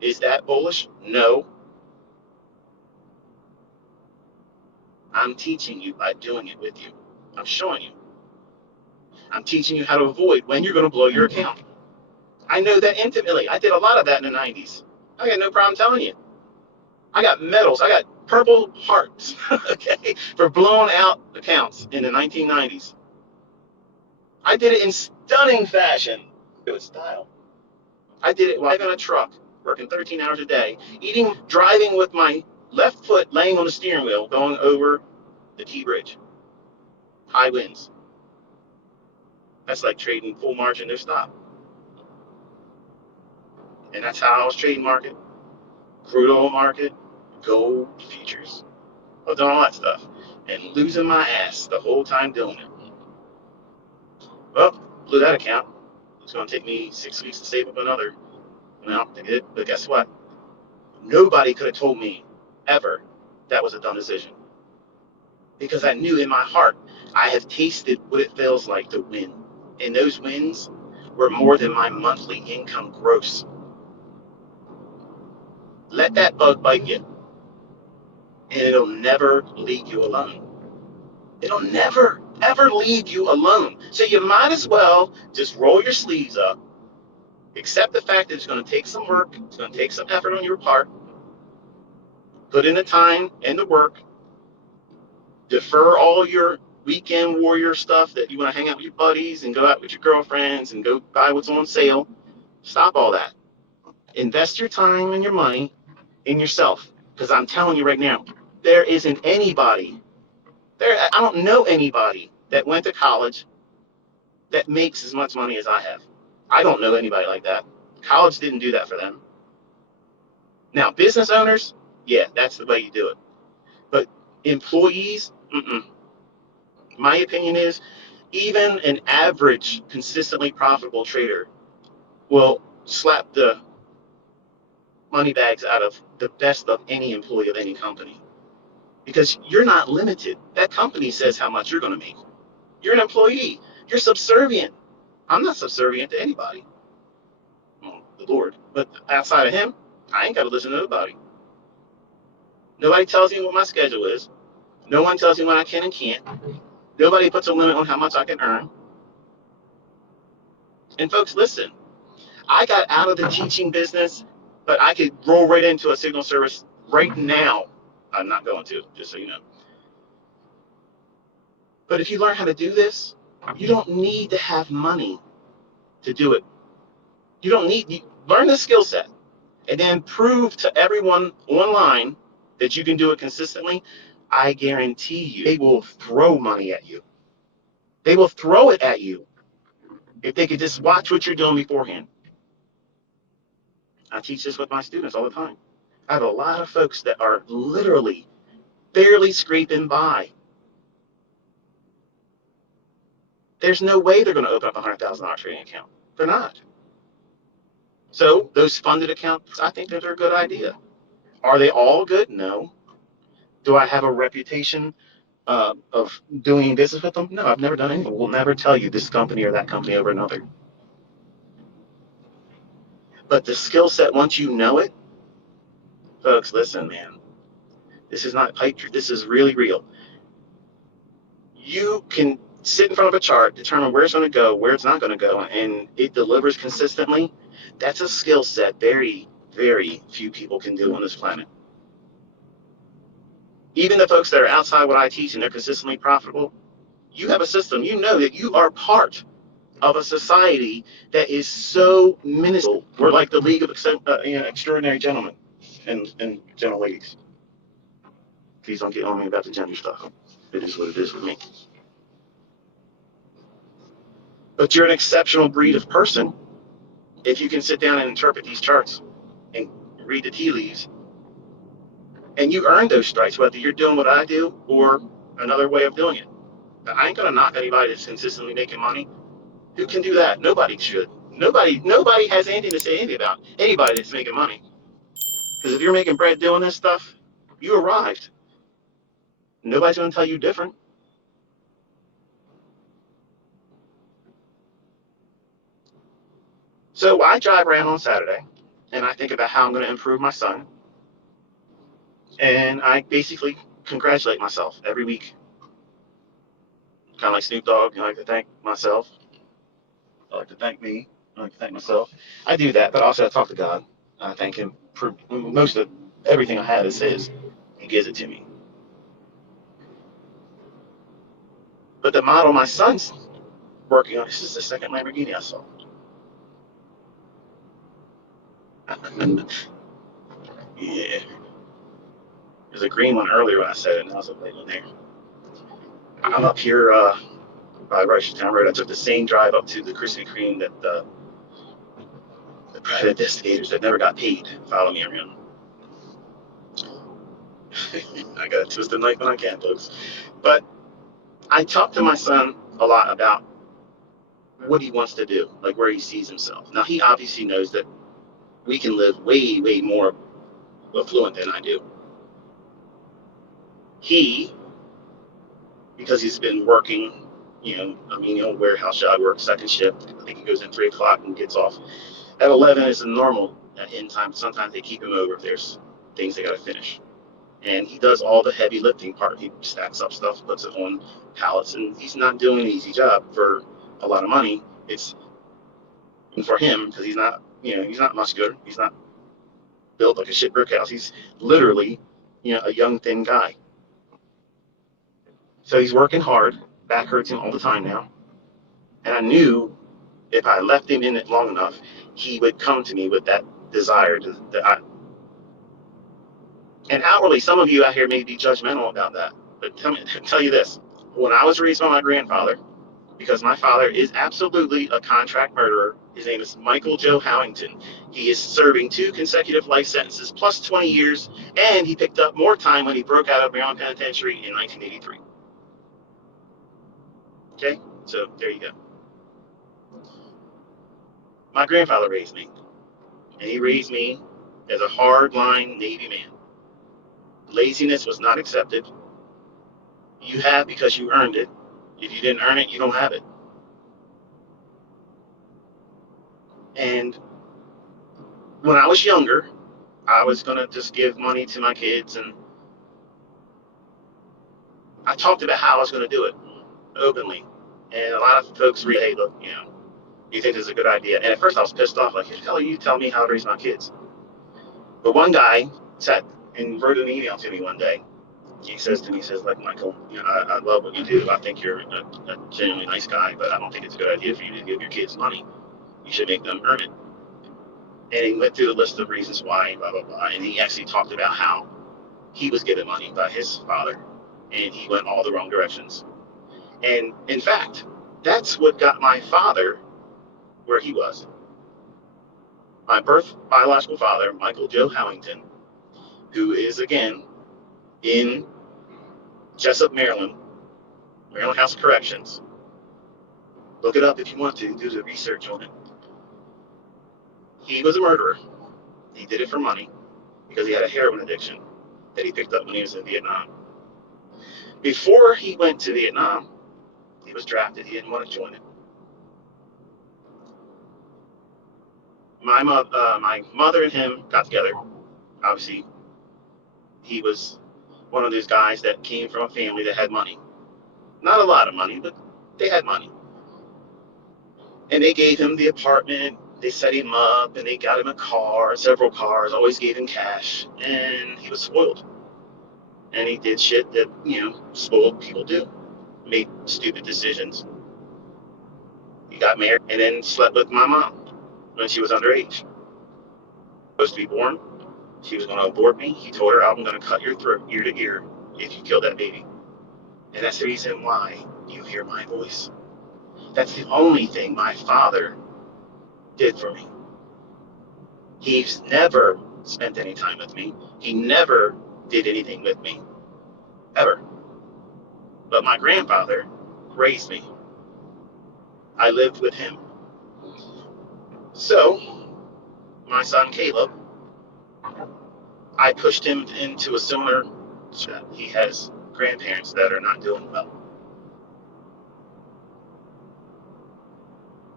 Is that bullish? No. I'm teaching you by doing it with you. I'm showing you. I'm teaching you how to avoid when you're going to blow your account. I know that intimately. I did a lot of that in the 90s. I got no problem telling you. I got medals. I got purple hearts, okay, for blowing out accounts in the 1990s. I did it in stunning fashion. It was style. I did it while in a truck, working 13 hours a day, driving with my left foot laying on the steering wheel, going over the T bridge. High winds. That's like trading full margin, no stop. And that's how I was trading market, crude oil market, gold futures. I was doing all that stuff and losing my ass the whole time doing it. Well, blew that account. It's going to take me 6 weeks to save up another amount to get it. But guess what? Nobody could have told me ever that was a dumb decision. Because I knew in my heart, I have tasted what it feels like to win. And those wins were more than my monthly income gross. Let that bug bite you, and it'll never leave you alone. It'll never, ever leave you alone. So you might as well just roll your sleeves up, accept the fact that it's going to take some work, it's going to take some effort on your part, put in the time and the work, defer all your weekend warrior stuff that you want to hang out with your buddies and go out with your girlfriends and go buy what's on sale. Stop all that. Invest your time and your money in yourself. Because I'm telling you right now, there isn't anybody, I don't know anybody that went to college that makes as much money as I have. I don't know anybody like that. College didn't do that for them. Now, business owners, yeah, that's the way you do it. But employees, my opinion is even an average, consistently profitable trader will slap the money bags out of the best of any employee of any company. Because you're not limited. That company says how much you're going to make. You're an employee. You're subservient. I'm not subservient to anybody. Well, the Lord. But outside of him, I ain't got to listen to nobody. Nobody tells me what my schedule is. No one tells me when I can and can't. Nobody puts a limit on how much I can earn. And folks, listen, I got out of the teaching business, but I could roll right into a signal service right now. I'm not going to, just so you know. But if you learn how to do this, you don't need to have money to do it. Learn the skill set and then prove to everyone online that you can do it consistently. I guarantee you, they will throw money at you. They will throw it at you if they could just watch what you're doing beforehand. I teach this with my students all the time. I have a lot of folks that are literally barely scraping by. There's no way they're going to open up a $100,000 trading account. They're not. So those funded accounts, I think they're a good idea. Are they all good? No. Do I have a reputation of doing business with them? No, I've never done anything. We'll never tell you this company or that company over another. But the skill set, once you know it, folks, listen, man, this is not pipe dream. This is really real. You can sit in front of a chart, determine where it's going to go, where it's not going to go, and it delivers consistently. That's a skill set very, very few people can do on this planet. Even the folks that are outside what I teach and they're consistently profitable, you have a system. You know that you are part of a society that is so minuscule. We're like the League of Extraordinary Gentlemen and gentle ladies. Please don't get on me about the gender stuff. It is what it is with me. But you're an exceptional breed of person If you can sit down and interpret these charts and read the tea leaves, and you earn those stripes, whether you're doing what I do or another way of doing it. I ain't gonna knock anybody that's consistently making money. Who can do that? Nobody should. Nobody has anything to say anything about anybody that's making money. Because if you're making bread doing this stuff, you arrived. Nobody's gonna tell you different. So I drive around on Saturday and I think about how I'm gonna improve my son. And I basically congratulate myself every week. Kind of like Snoop Dogg, I like to thank myself. I like to thank me. I like to thank myself. I do that, but also I talk to God. I thank Him for most of everything I have is His. He gives it to me. But the model my son's working on, this is the second Lamborghini I saw. Yeah. There's a green one earlier when I said it, and I was a late one there. I'm up here by Rushtown Road. I took the same drive up to the Krispy Kreme that the private investigators that never got paid follow me around. I got to twist the knife when I can, folks. But I talk to my son a lot about what he wants to do, like where he sees himself. Now, he obviously knows that we can live way, way more affluent than I do. He, because he's been working, a menial warehouse job, works second shift. I think he goes in 3 o'clock and gets off at 11 is the normal end time. Sometimes they keep him over if there's things they got to finish. And he does all the heavy lifting part. He stacks up stuff, puts it on pallets, and he's not doing an easy job for a lot of money. It's for him because he's not muscular. He's not built like a shit brick house. He's literally, a young thin guy. So he's working hard. Back hurts him all the time now. And I knew if I left him in it long enough, he would come to me with that desire and outwardly, some of you out here may be judgmental about that. But tell you this: when I was raised by my grandfather, because my father is absolutely a contract murderer. His name is Michael Joe Howington. He is serving 2 consecutive life sentences plus 20 years, and he picked up more time when he broke out of Maryland Penitentiary in 1983. Okay, so there you go. My grandfather raised me, and he raised me as a hard-line Navy man. Laziness was not accepted. You have because you earned it. If you didn't earn it, you don't have it. And when I was younger, I was going to just give money to my kids, and I talked about how I was going to do it openly. And a lot of folks really, hey, look, you think this is a good idea? And at first I was pissed off, like, hell, you tell me how to raise my kids. But one guy sat and wrote an email to me one day. He says to me, like, Michael, I love what you do. I think you're a genuinely nice guy, but I don't think it's a good idea for you to give your kids money. You should make them earn it. And he went through the list of reasons why, blah, blah, blah. And he actually talked about how he was given money by his father, and he went all the wrong directions. And in fact, that's what got my father where he was. My birth biological father, Michael Joe Howington, who is again in Jessup, Maryland, Maryland House of Corrections. Look it up if you want to, do the research on it. He was a murderer. He did it for money because he had a heroin addiction that he picked up when he was in Vietnam. Before he went to Vietnam, he was drafted. He didn't want to join it. My mother and him got together. Obviously, he was one of those guys that came from a family that had money. Not a lot of money, but they had money. And they gave him the apartment. They set him up, and they got him a car, several cars, always gave him cash. And he was spoiled. And he did shit that, spoiled people do. Made stupid decisions. He got married and then slept with my mom when she was underage. Supposed to be born. She was going to abort me. He told her, I'm going to cut your throat ear to ear if you kill that baby. And that's the reason why you hear my voice. That's the only thing my father did for me. He's never spent any time with me. He never did anything with me, ever. But my grandfather raised me. I lived with him. So, my son Caleb, I pushed him into a similar. He has grandparents that are not doing well.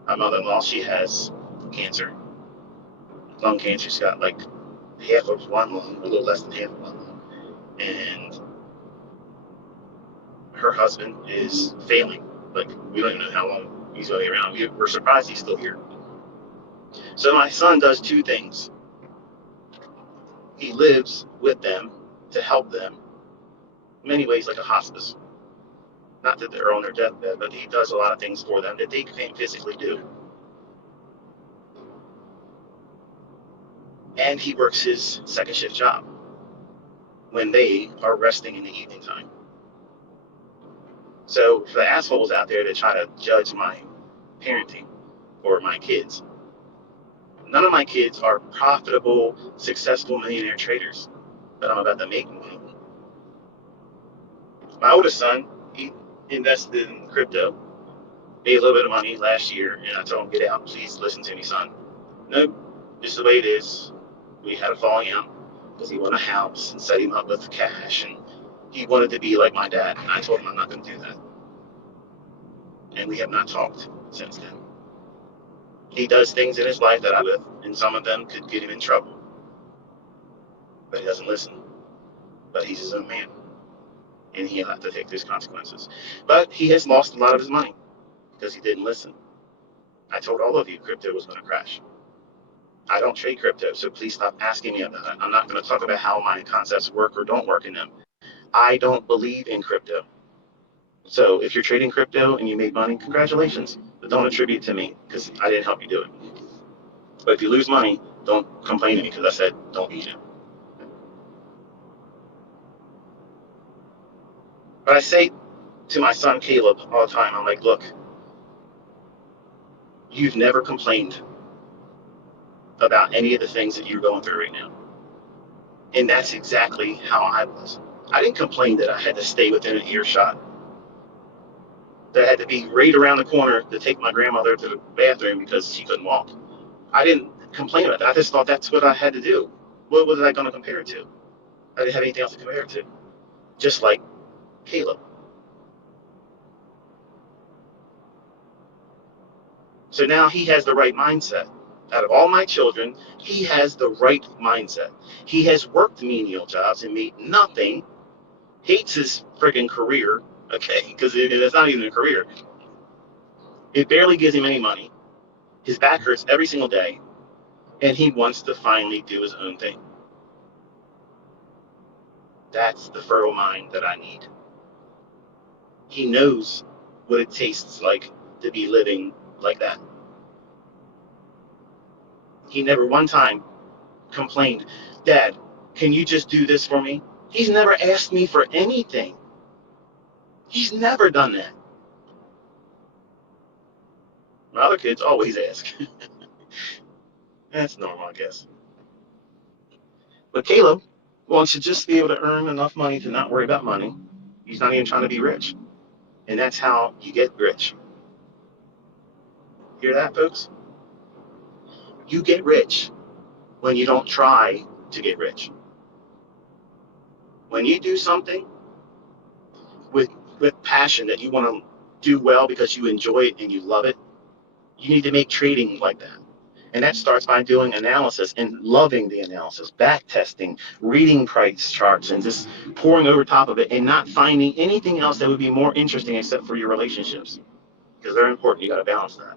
My mother-in-law, she has cancer, lung cancer. She's got like half of one lung, a little less than half of one lung, and her husband is failing. Like, we don't even know how long he's going to be around. We're surprised he's still here. So my son does two things. He lives with them to help them in many ways, like a hospice. Not that they're on their deathbed, but he does a lot of things for them that they can't physically do. And he works his second shift job when they are resting in the evening time. So for the assholes out there that try to judge my parenting or my kids, none of my kids are profitable, successful millionaire traders that I'm about to make money. My oldest son, he invested in crypto, made a little bit of money last year, and I told him, get out, please listen to me, son. Nope, just the way it is. We had a falling out because he wanted a house and set him up with cash, and he wanted to be like my dad, and I told him I'm not going to do that. And we have not talked since then. He does things in his life that I live, and some of them could get him in trouble. But he doesn't listen. But he's his own man, and he'll have to take those consequences. But he has lost a lot of his money because he didn't listen. I told all of you crypto was going to crash. I don't trade crypto, so please stop asking me about it. I'm not going to talk about how my concepts work or don't work in them. I don't believe in crypto. So if you're trading crypto and you made money, congratulations. But don't attribute to me because I didn't help you do it. But if you lose money, don't complain to me because I said don't use it. But I say to my son Caleb all the time, I'm like, look, you've never complained about any of the things that you're going through right now. And that's exactly how I was. I didn't complain that I had to stay within an earshot, that I had to be right around the corner to take my grandmother to the bathroom because she couldn't walk. I didn't complain about that. I just thought that's what I had to do. What was I going to compare it to? I didn't have anything else to compare it to. Just like Caleb. So now he has the right mindset. Out of all my children, he has the right mindset. He has worked menial jobs and made nothing, hates his friggin' career, okay, because it's not even a career. It barely gives him any money. His back hurts every single day, and he wants to finally do his own thing. That's the fertile mind that I need. He knows what it tastes like to be living like that. He never one time complained, Dad, can you just do this for me? He's never asked me for anything. He's never done that. My other kids always ask. That's normal, I guess. But Caleb wants to just be able to earn enough money to not worry about money. He's not even trying to be rich. And that's how you get rich. Hear that, folks? You get rich when you don't try to get rich. When you do something with passion that you want to do well because you enjoy it and you love it, you need to make trading like that. And that starts by doing analysis and loving the analysis, back testing, reading price charts, and just pouring over top of it and not finding anything else that would be more interesting except for your relationships. Because they're important. You got to balance that.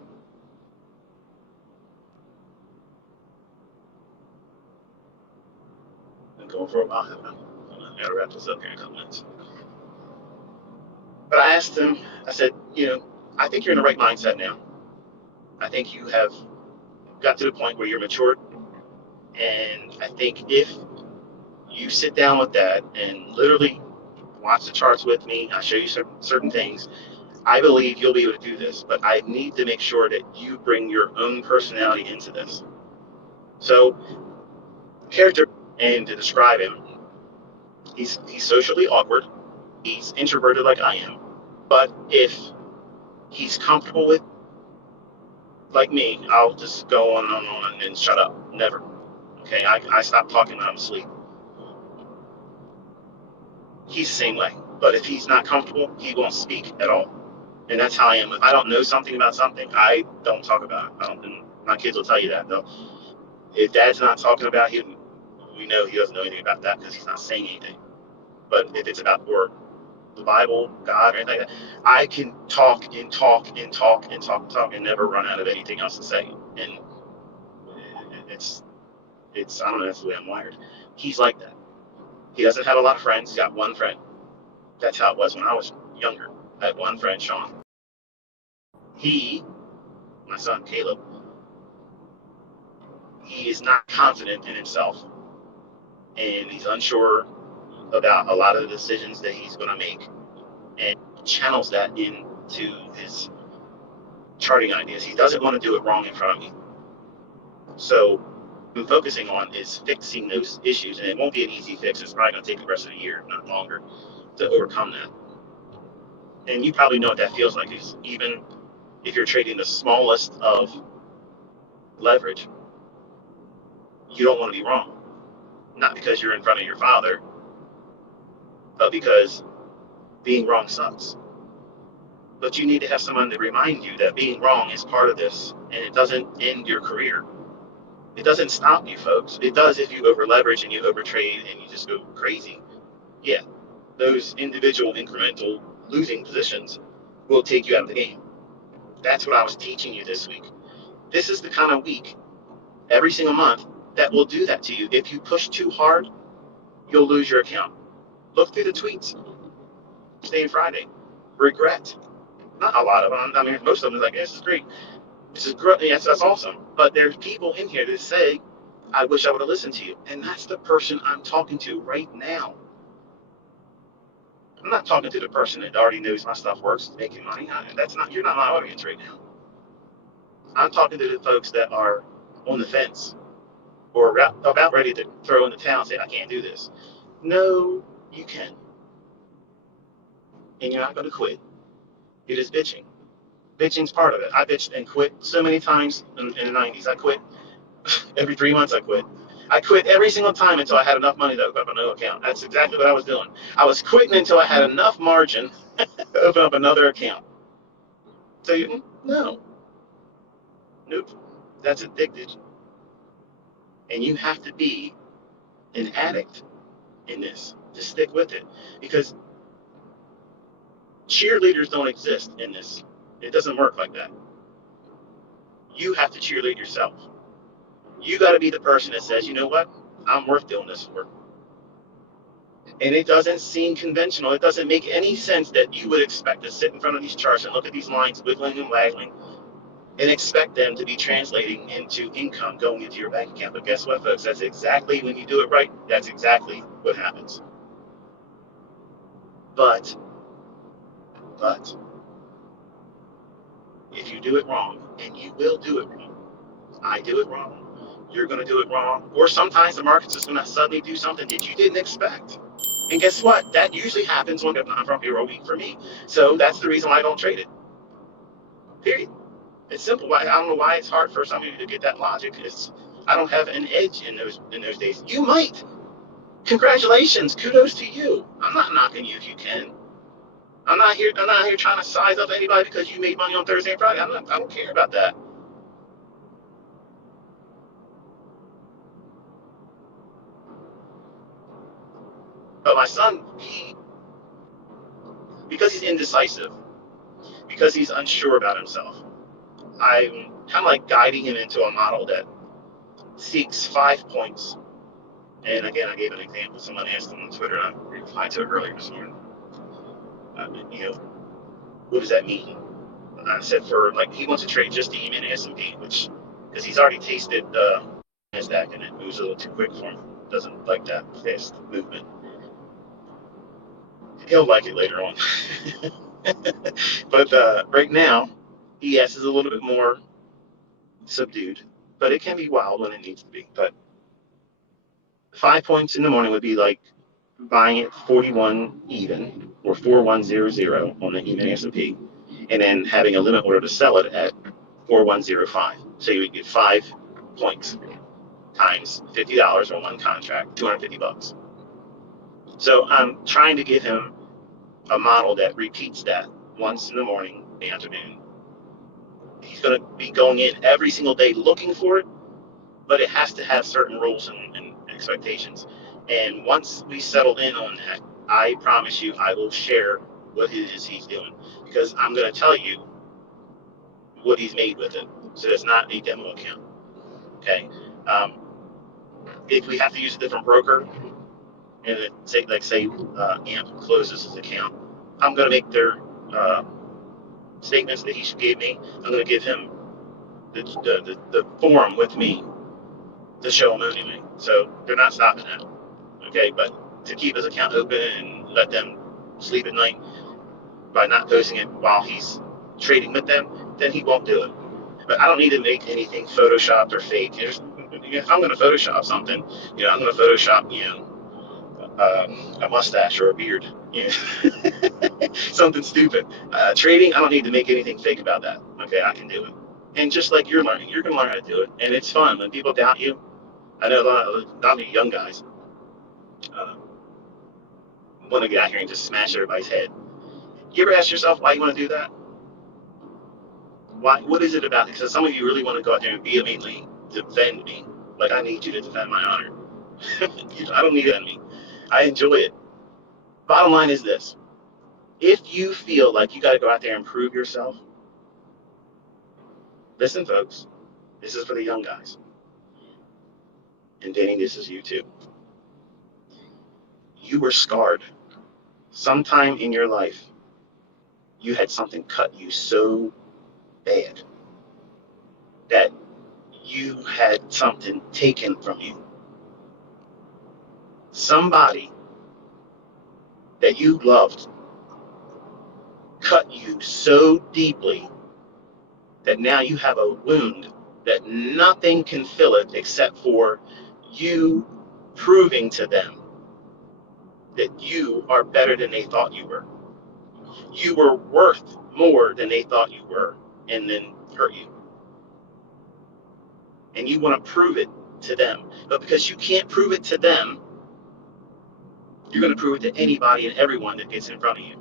I'm going for a while. I'm going to wrap this up here in a couple minutes. But I asked him, I said, I think you're in the right mindset now. I think you have got to the point where you're matured. And I think if you sit down with Dad and literally watch the charts with me, I show you certain things, I believe you'll be able to do this. But I need to make sure that you bring your own personality into this. So character, and to describe him, he's socially awkward. He's introverted like I am. But if he's comfortable with, like me, I'll just go on and on and shut up. Never. Okay, I stop talking when I'm asleep. He's the same way. But if he's not comfortable, he won't speak at all. And that's how I am. If I don't know something about something, I don't talk about it. I don't, and my kids will tell you that, though. If dad's not talking about him, we know he doesn't know anything about that because he's not saying anything. But if it's about work, the Bible, God, or anything like that, I can talk and talk and talk and talk and talk and never run out of anything else to say. And it's I don't know, that's the way I'm wired. He's like that. He doesn't have a lot of friends. He's got one friend. That's how it was when I was younger. I had one friend, Sean. He, my son Caleb, he is not confident in himself, and he's unsure about a lot of the decisions that he's going to make, and channels that into his charting ideas. He doesn't want to do it wrong in front of me. So what I'm focusing on is fixing those issues, and it won't be an easy fix. It's probably going to take the rest of the year, if not longer, to overcome that. And you probably know what that feels like. Is even if you're trading the smallest of leverage, you don't want to be wrong. Not because you're in front of your father, but because being wrong sucks. But you need to have someone to remind you that being wrong is part of this, and it doesn't end your career. It doesn't stop you, folks. It does if you over leverage and you over trade and you just go crazy. Yeah, those individual incremental losing positions will take you out of the game. That's what I was teaching you this week. This is the kind of week every single month that will do that to you. If you push too hard, you'll lose your account. Look through the tweets. Staying Friday. Regret. Not a lot of them. I mean, most of them is like, this is great. This is great. Yes, that's awesome. But there's people in here that say, I wish I would have listened to you. And that's the person I'm talking to right now. I'm not talking to the person that already knows my stuff works, making money. You're not my audience right now. I'm talking to the folks that are on the fence or about ready to throw in the towel and say, I can't do this. No, you can. And you're not going to quit. It is bitching. Bitching's part of it. I bitched and quit so many times in the 90s. I quit every 3 months. I quit. I quit every single time until I had enough money to open up another account. That's exactly what I was doing. I was quitting until I had enough margin to open up another account. So no, nope. That's addicted. And you have to be an addict in this to stick with it, because cheerleaders don't exist in this. It doesn't work like that. You have to cheerlead yourself. You got to be the person that says, you know what, I'm worth doing this for. And it doesn't seem conventional. It doesn't make any sense that you would expect to sit in front of these charts and look at these lines wiggling and waggling and expect them to be translating into income going into your bank account. But guess what, folks? That's exactly, when you do it right, that's exactly what happens. But if you do it wrong, and you will do it wrong, I do it wrong, you're going to do it wrong, or sometimes the market's just going to suddenly do something that you didn't expect. And guess what? That usually happens when I'm from payroll week for me. So that's the reason why I don't trade it. Period. It's simple. I don't know why it's hard for some of you to get that logic. I don't have an edge in those days. You might. Congratulations. Kudos to you. I'm not knocking you if you can. I'm not here trying to size up anybody because you made money on Thursday and Friday. I don't care about that. But my son, because he's indecisive, because he's unsure about himself, I'm kind of like guiding him into a model that seeks 5 points. And again, I gave an example. Someone asked him on Twitter, and I replied to it earlier this morning. What does that mean? And I said, he wants to trade just the E-mini S&P, which, because he's already tasted NASDAQ, and it moves a little too quick for him. Doesn't like that fast movement. He'll like it later on. But right now, ES is a little bit more subdued. but it can be wild when it needs to be. But 5 points in the morning would be like buying it 41 even or 4100 on the even S&P, and then having a limit order to sell it at 4105. So you would get 5 points times $50 on one contract, $250. So I'm trying to give him a model that repeats that once in the morning, the afternoon. He's going to be going in every single day looking for it, but it has to have certain rules and expectations. And once we settle in on that, I promise you, I will share what it is he's doing, because I'm going to tell you what he's made with it. So it's not a demo account. Okay. If we have to use a different broker, and say AMP closes his account, I'm going to make their statements that he gave me. I'm going to give him the form with me to show him anyway. So they're not stopping that. Okay, but to keep his account open and let them sleep at night by not posting it while he's trading with them, then he won't do it. But I don't need to make anything photoshopped or fake. If I'm going to Photoshop something, I'm going to Photoshop, a mustache or a beard, something stupid. Trading, I don't need to make anything fake about that. Okay, I can do it. And just like you're learning, you're going to learn how to do it. And it's fun. When people doubt you, I know a lot of young guys want to get out here and just smash everybody's head. You ever ask yourself why you want to do that? Why? What is it about it? Because some of you really want to go out there and vehemently defend me. Like, I need you to defend my honor. I don't need it on me. I enjoy it. Bottom line is this. If you feel like you got to go out there and prove yourself, listen, folks, this is for the young guys. And Danny, this is you too. You were scarred. Sometime in your life, you had something cut you so bad that you had something taken from you. Somebody that you loved cut you so deeply that now you have a wound that nothing can fill it except for you proving to them that you are better than they thought you were. You were worth more than they thought you were, and then hurt you. And you want to prove it to them. But because you can't prove it to them, you're going to prove it to anybody and everyone that gets in front of you.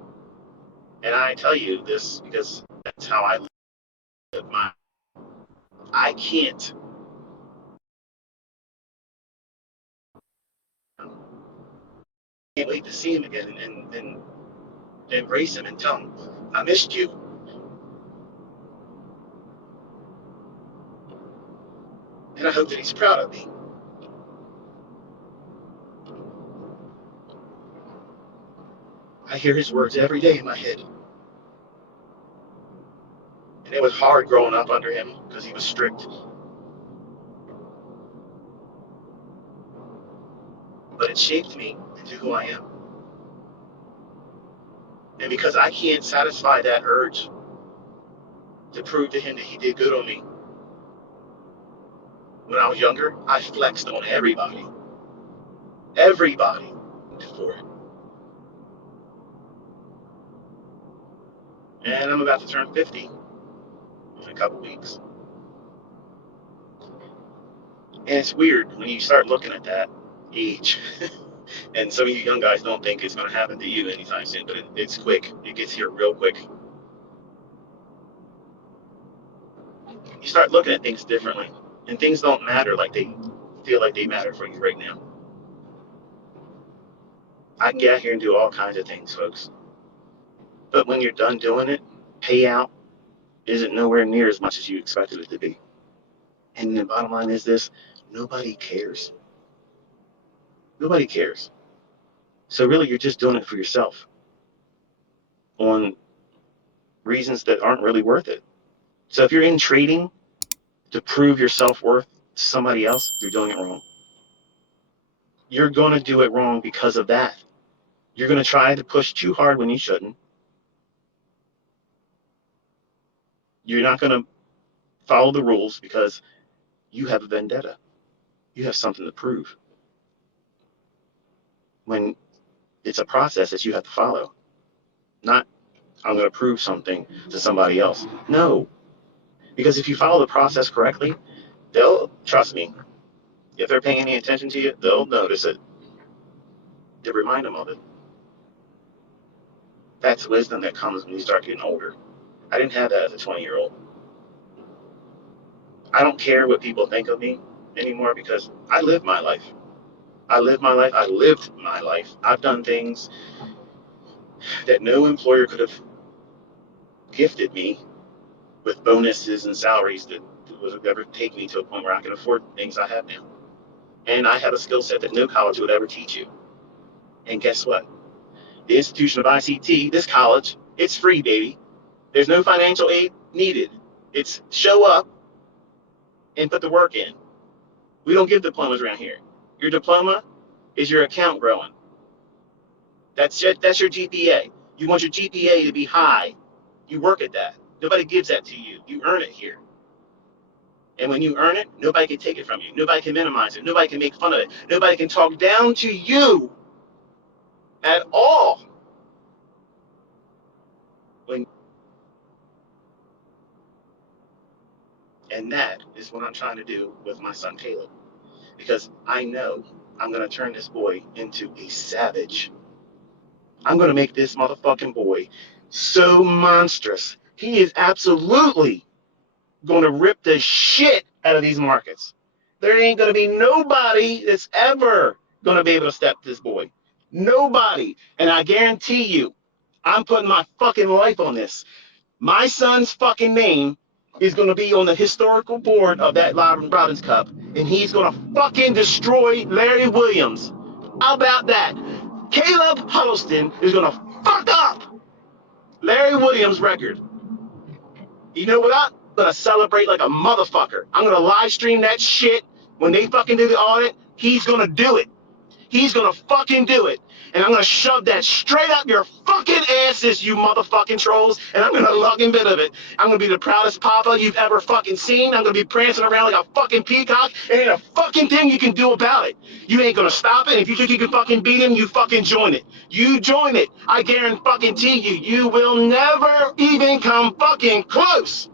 And I tell you this because that's how I live my. I can't wait to see him again and embrace him and tell him, I missed you. And I hope that he's proud of me. I hear his words every day in my head. And it was hard growing up under him because he was strict. But it shaped me into who I am. And because I can't satisfy that urge to prove to him that he did good on me, when I was younger, I flexed on everybody. Everybody for it. And I'm about to turn 50 in a couple weeks. And it's weird when you start looking at that age. And some of you young guys don't think it's going to happen to you anytime soon, but it's quick. It gets here real quick. You start looking at things differently, and things don't matter like they feel like they matter for you right now. I can get out here and do all kinds of things, folks. But when you're done doing it, payout isn't nowhere near as much as you expected it to be. And the bottom line is this: nobody cares. Nobody cares. So really, you're just doing it for yourself on reasons that aren't really worth it. So if you're in trading to prove your self-worth to somebody else, you're doing it wrong. You're going to do it wrong because of that. You're going to try to push too hard when you shouldn't. You're not going to follow the rules because you have a vendetta. You have something to prove. When it's a process that you have to follow, not I'm going to prove something to somebody else. No, because if you follow the process correctly, they'll trust me. If they're paying any attention to you, they'll notice it. To remind them of it. That's wisdom that comes when you start getting older. I didn't have that as a 20-year-old. I don't care what people think of me anymore because I lived my life. I lived my life. I lived my life. I've done things that no employer could have gifted me with bonuses and salaries that would ever take me to a point where I can afford things I have now. And I have a skill set that no college would ever teach you. And guess what? The institution of ICT, this college, it's free, baby. There's no financial aid needed. It's show up and put the work in. We don't give diplomas around here. Your diploma is your account growing. That's your GPA. You want your GPA to be high. You work at that. Nobody gives that to you. You earn it here. And when you earn it, nobody can take it from you. Nobody can minimize it. Nobody can make fun of it. Nobody can talk down to you at all. When, and that is what I'm trying to do with my son Caleb. Because I know I'm going to turn this boy into a savage. I'm going to make this motherfucking boy so monstrous. He is absolutely going to rip the shit out of these markets. There ain't going to be nobody that's ever going to be able to step this boy. Nobody. And I guarantee you, I'm putting my fucking life on this. My son's fucking name is going to be on the historical board of that Robins Cup, and he's going to fucking destroy Larry Williams. How about that? Caleb Huddleston is going to fuck up Larry Williams' record. You know what? I'm going to celebrate like a motherfucker. I'm going to live stream that shit. When they fucking do the audit, he's going to do it. He's going to fucking do it. And I'm going to shove that straight up your fucking asses, you motherfucking trolls. And I'm going to lug a bit of it. I'm going to be the proudest papa you've ever fucking seen. I'm going to be prancing around like a fucking peacock. And ain't a fucking thing you can do about it. You ain't going to stop it. If you think you can fucking beat him, you fucking join it. You join it. I guarantee you, you will never even come fucking close.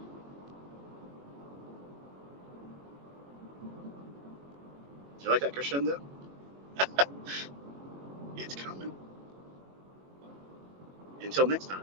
You like that crescendo? It's coming. Until next time.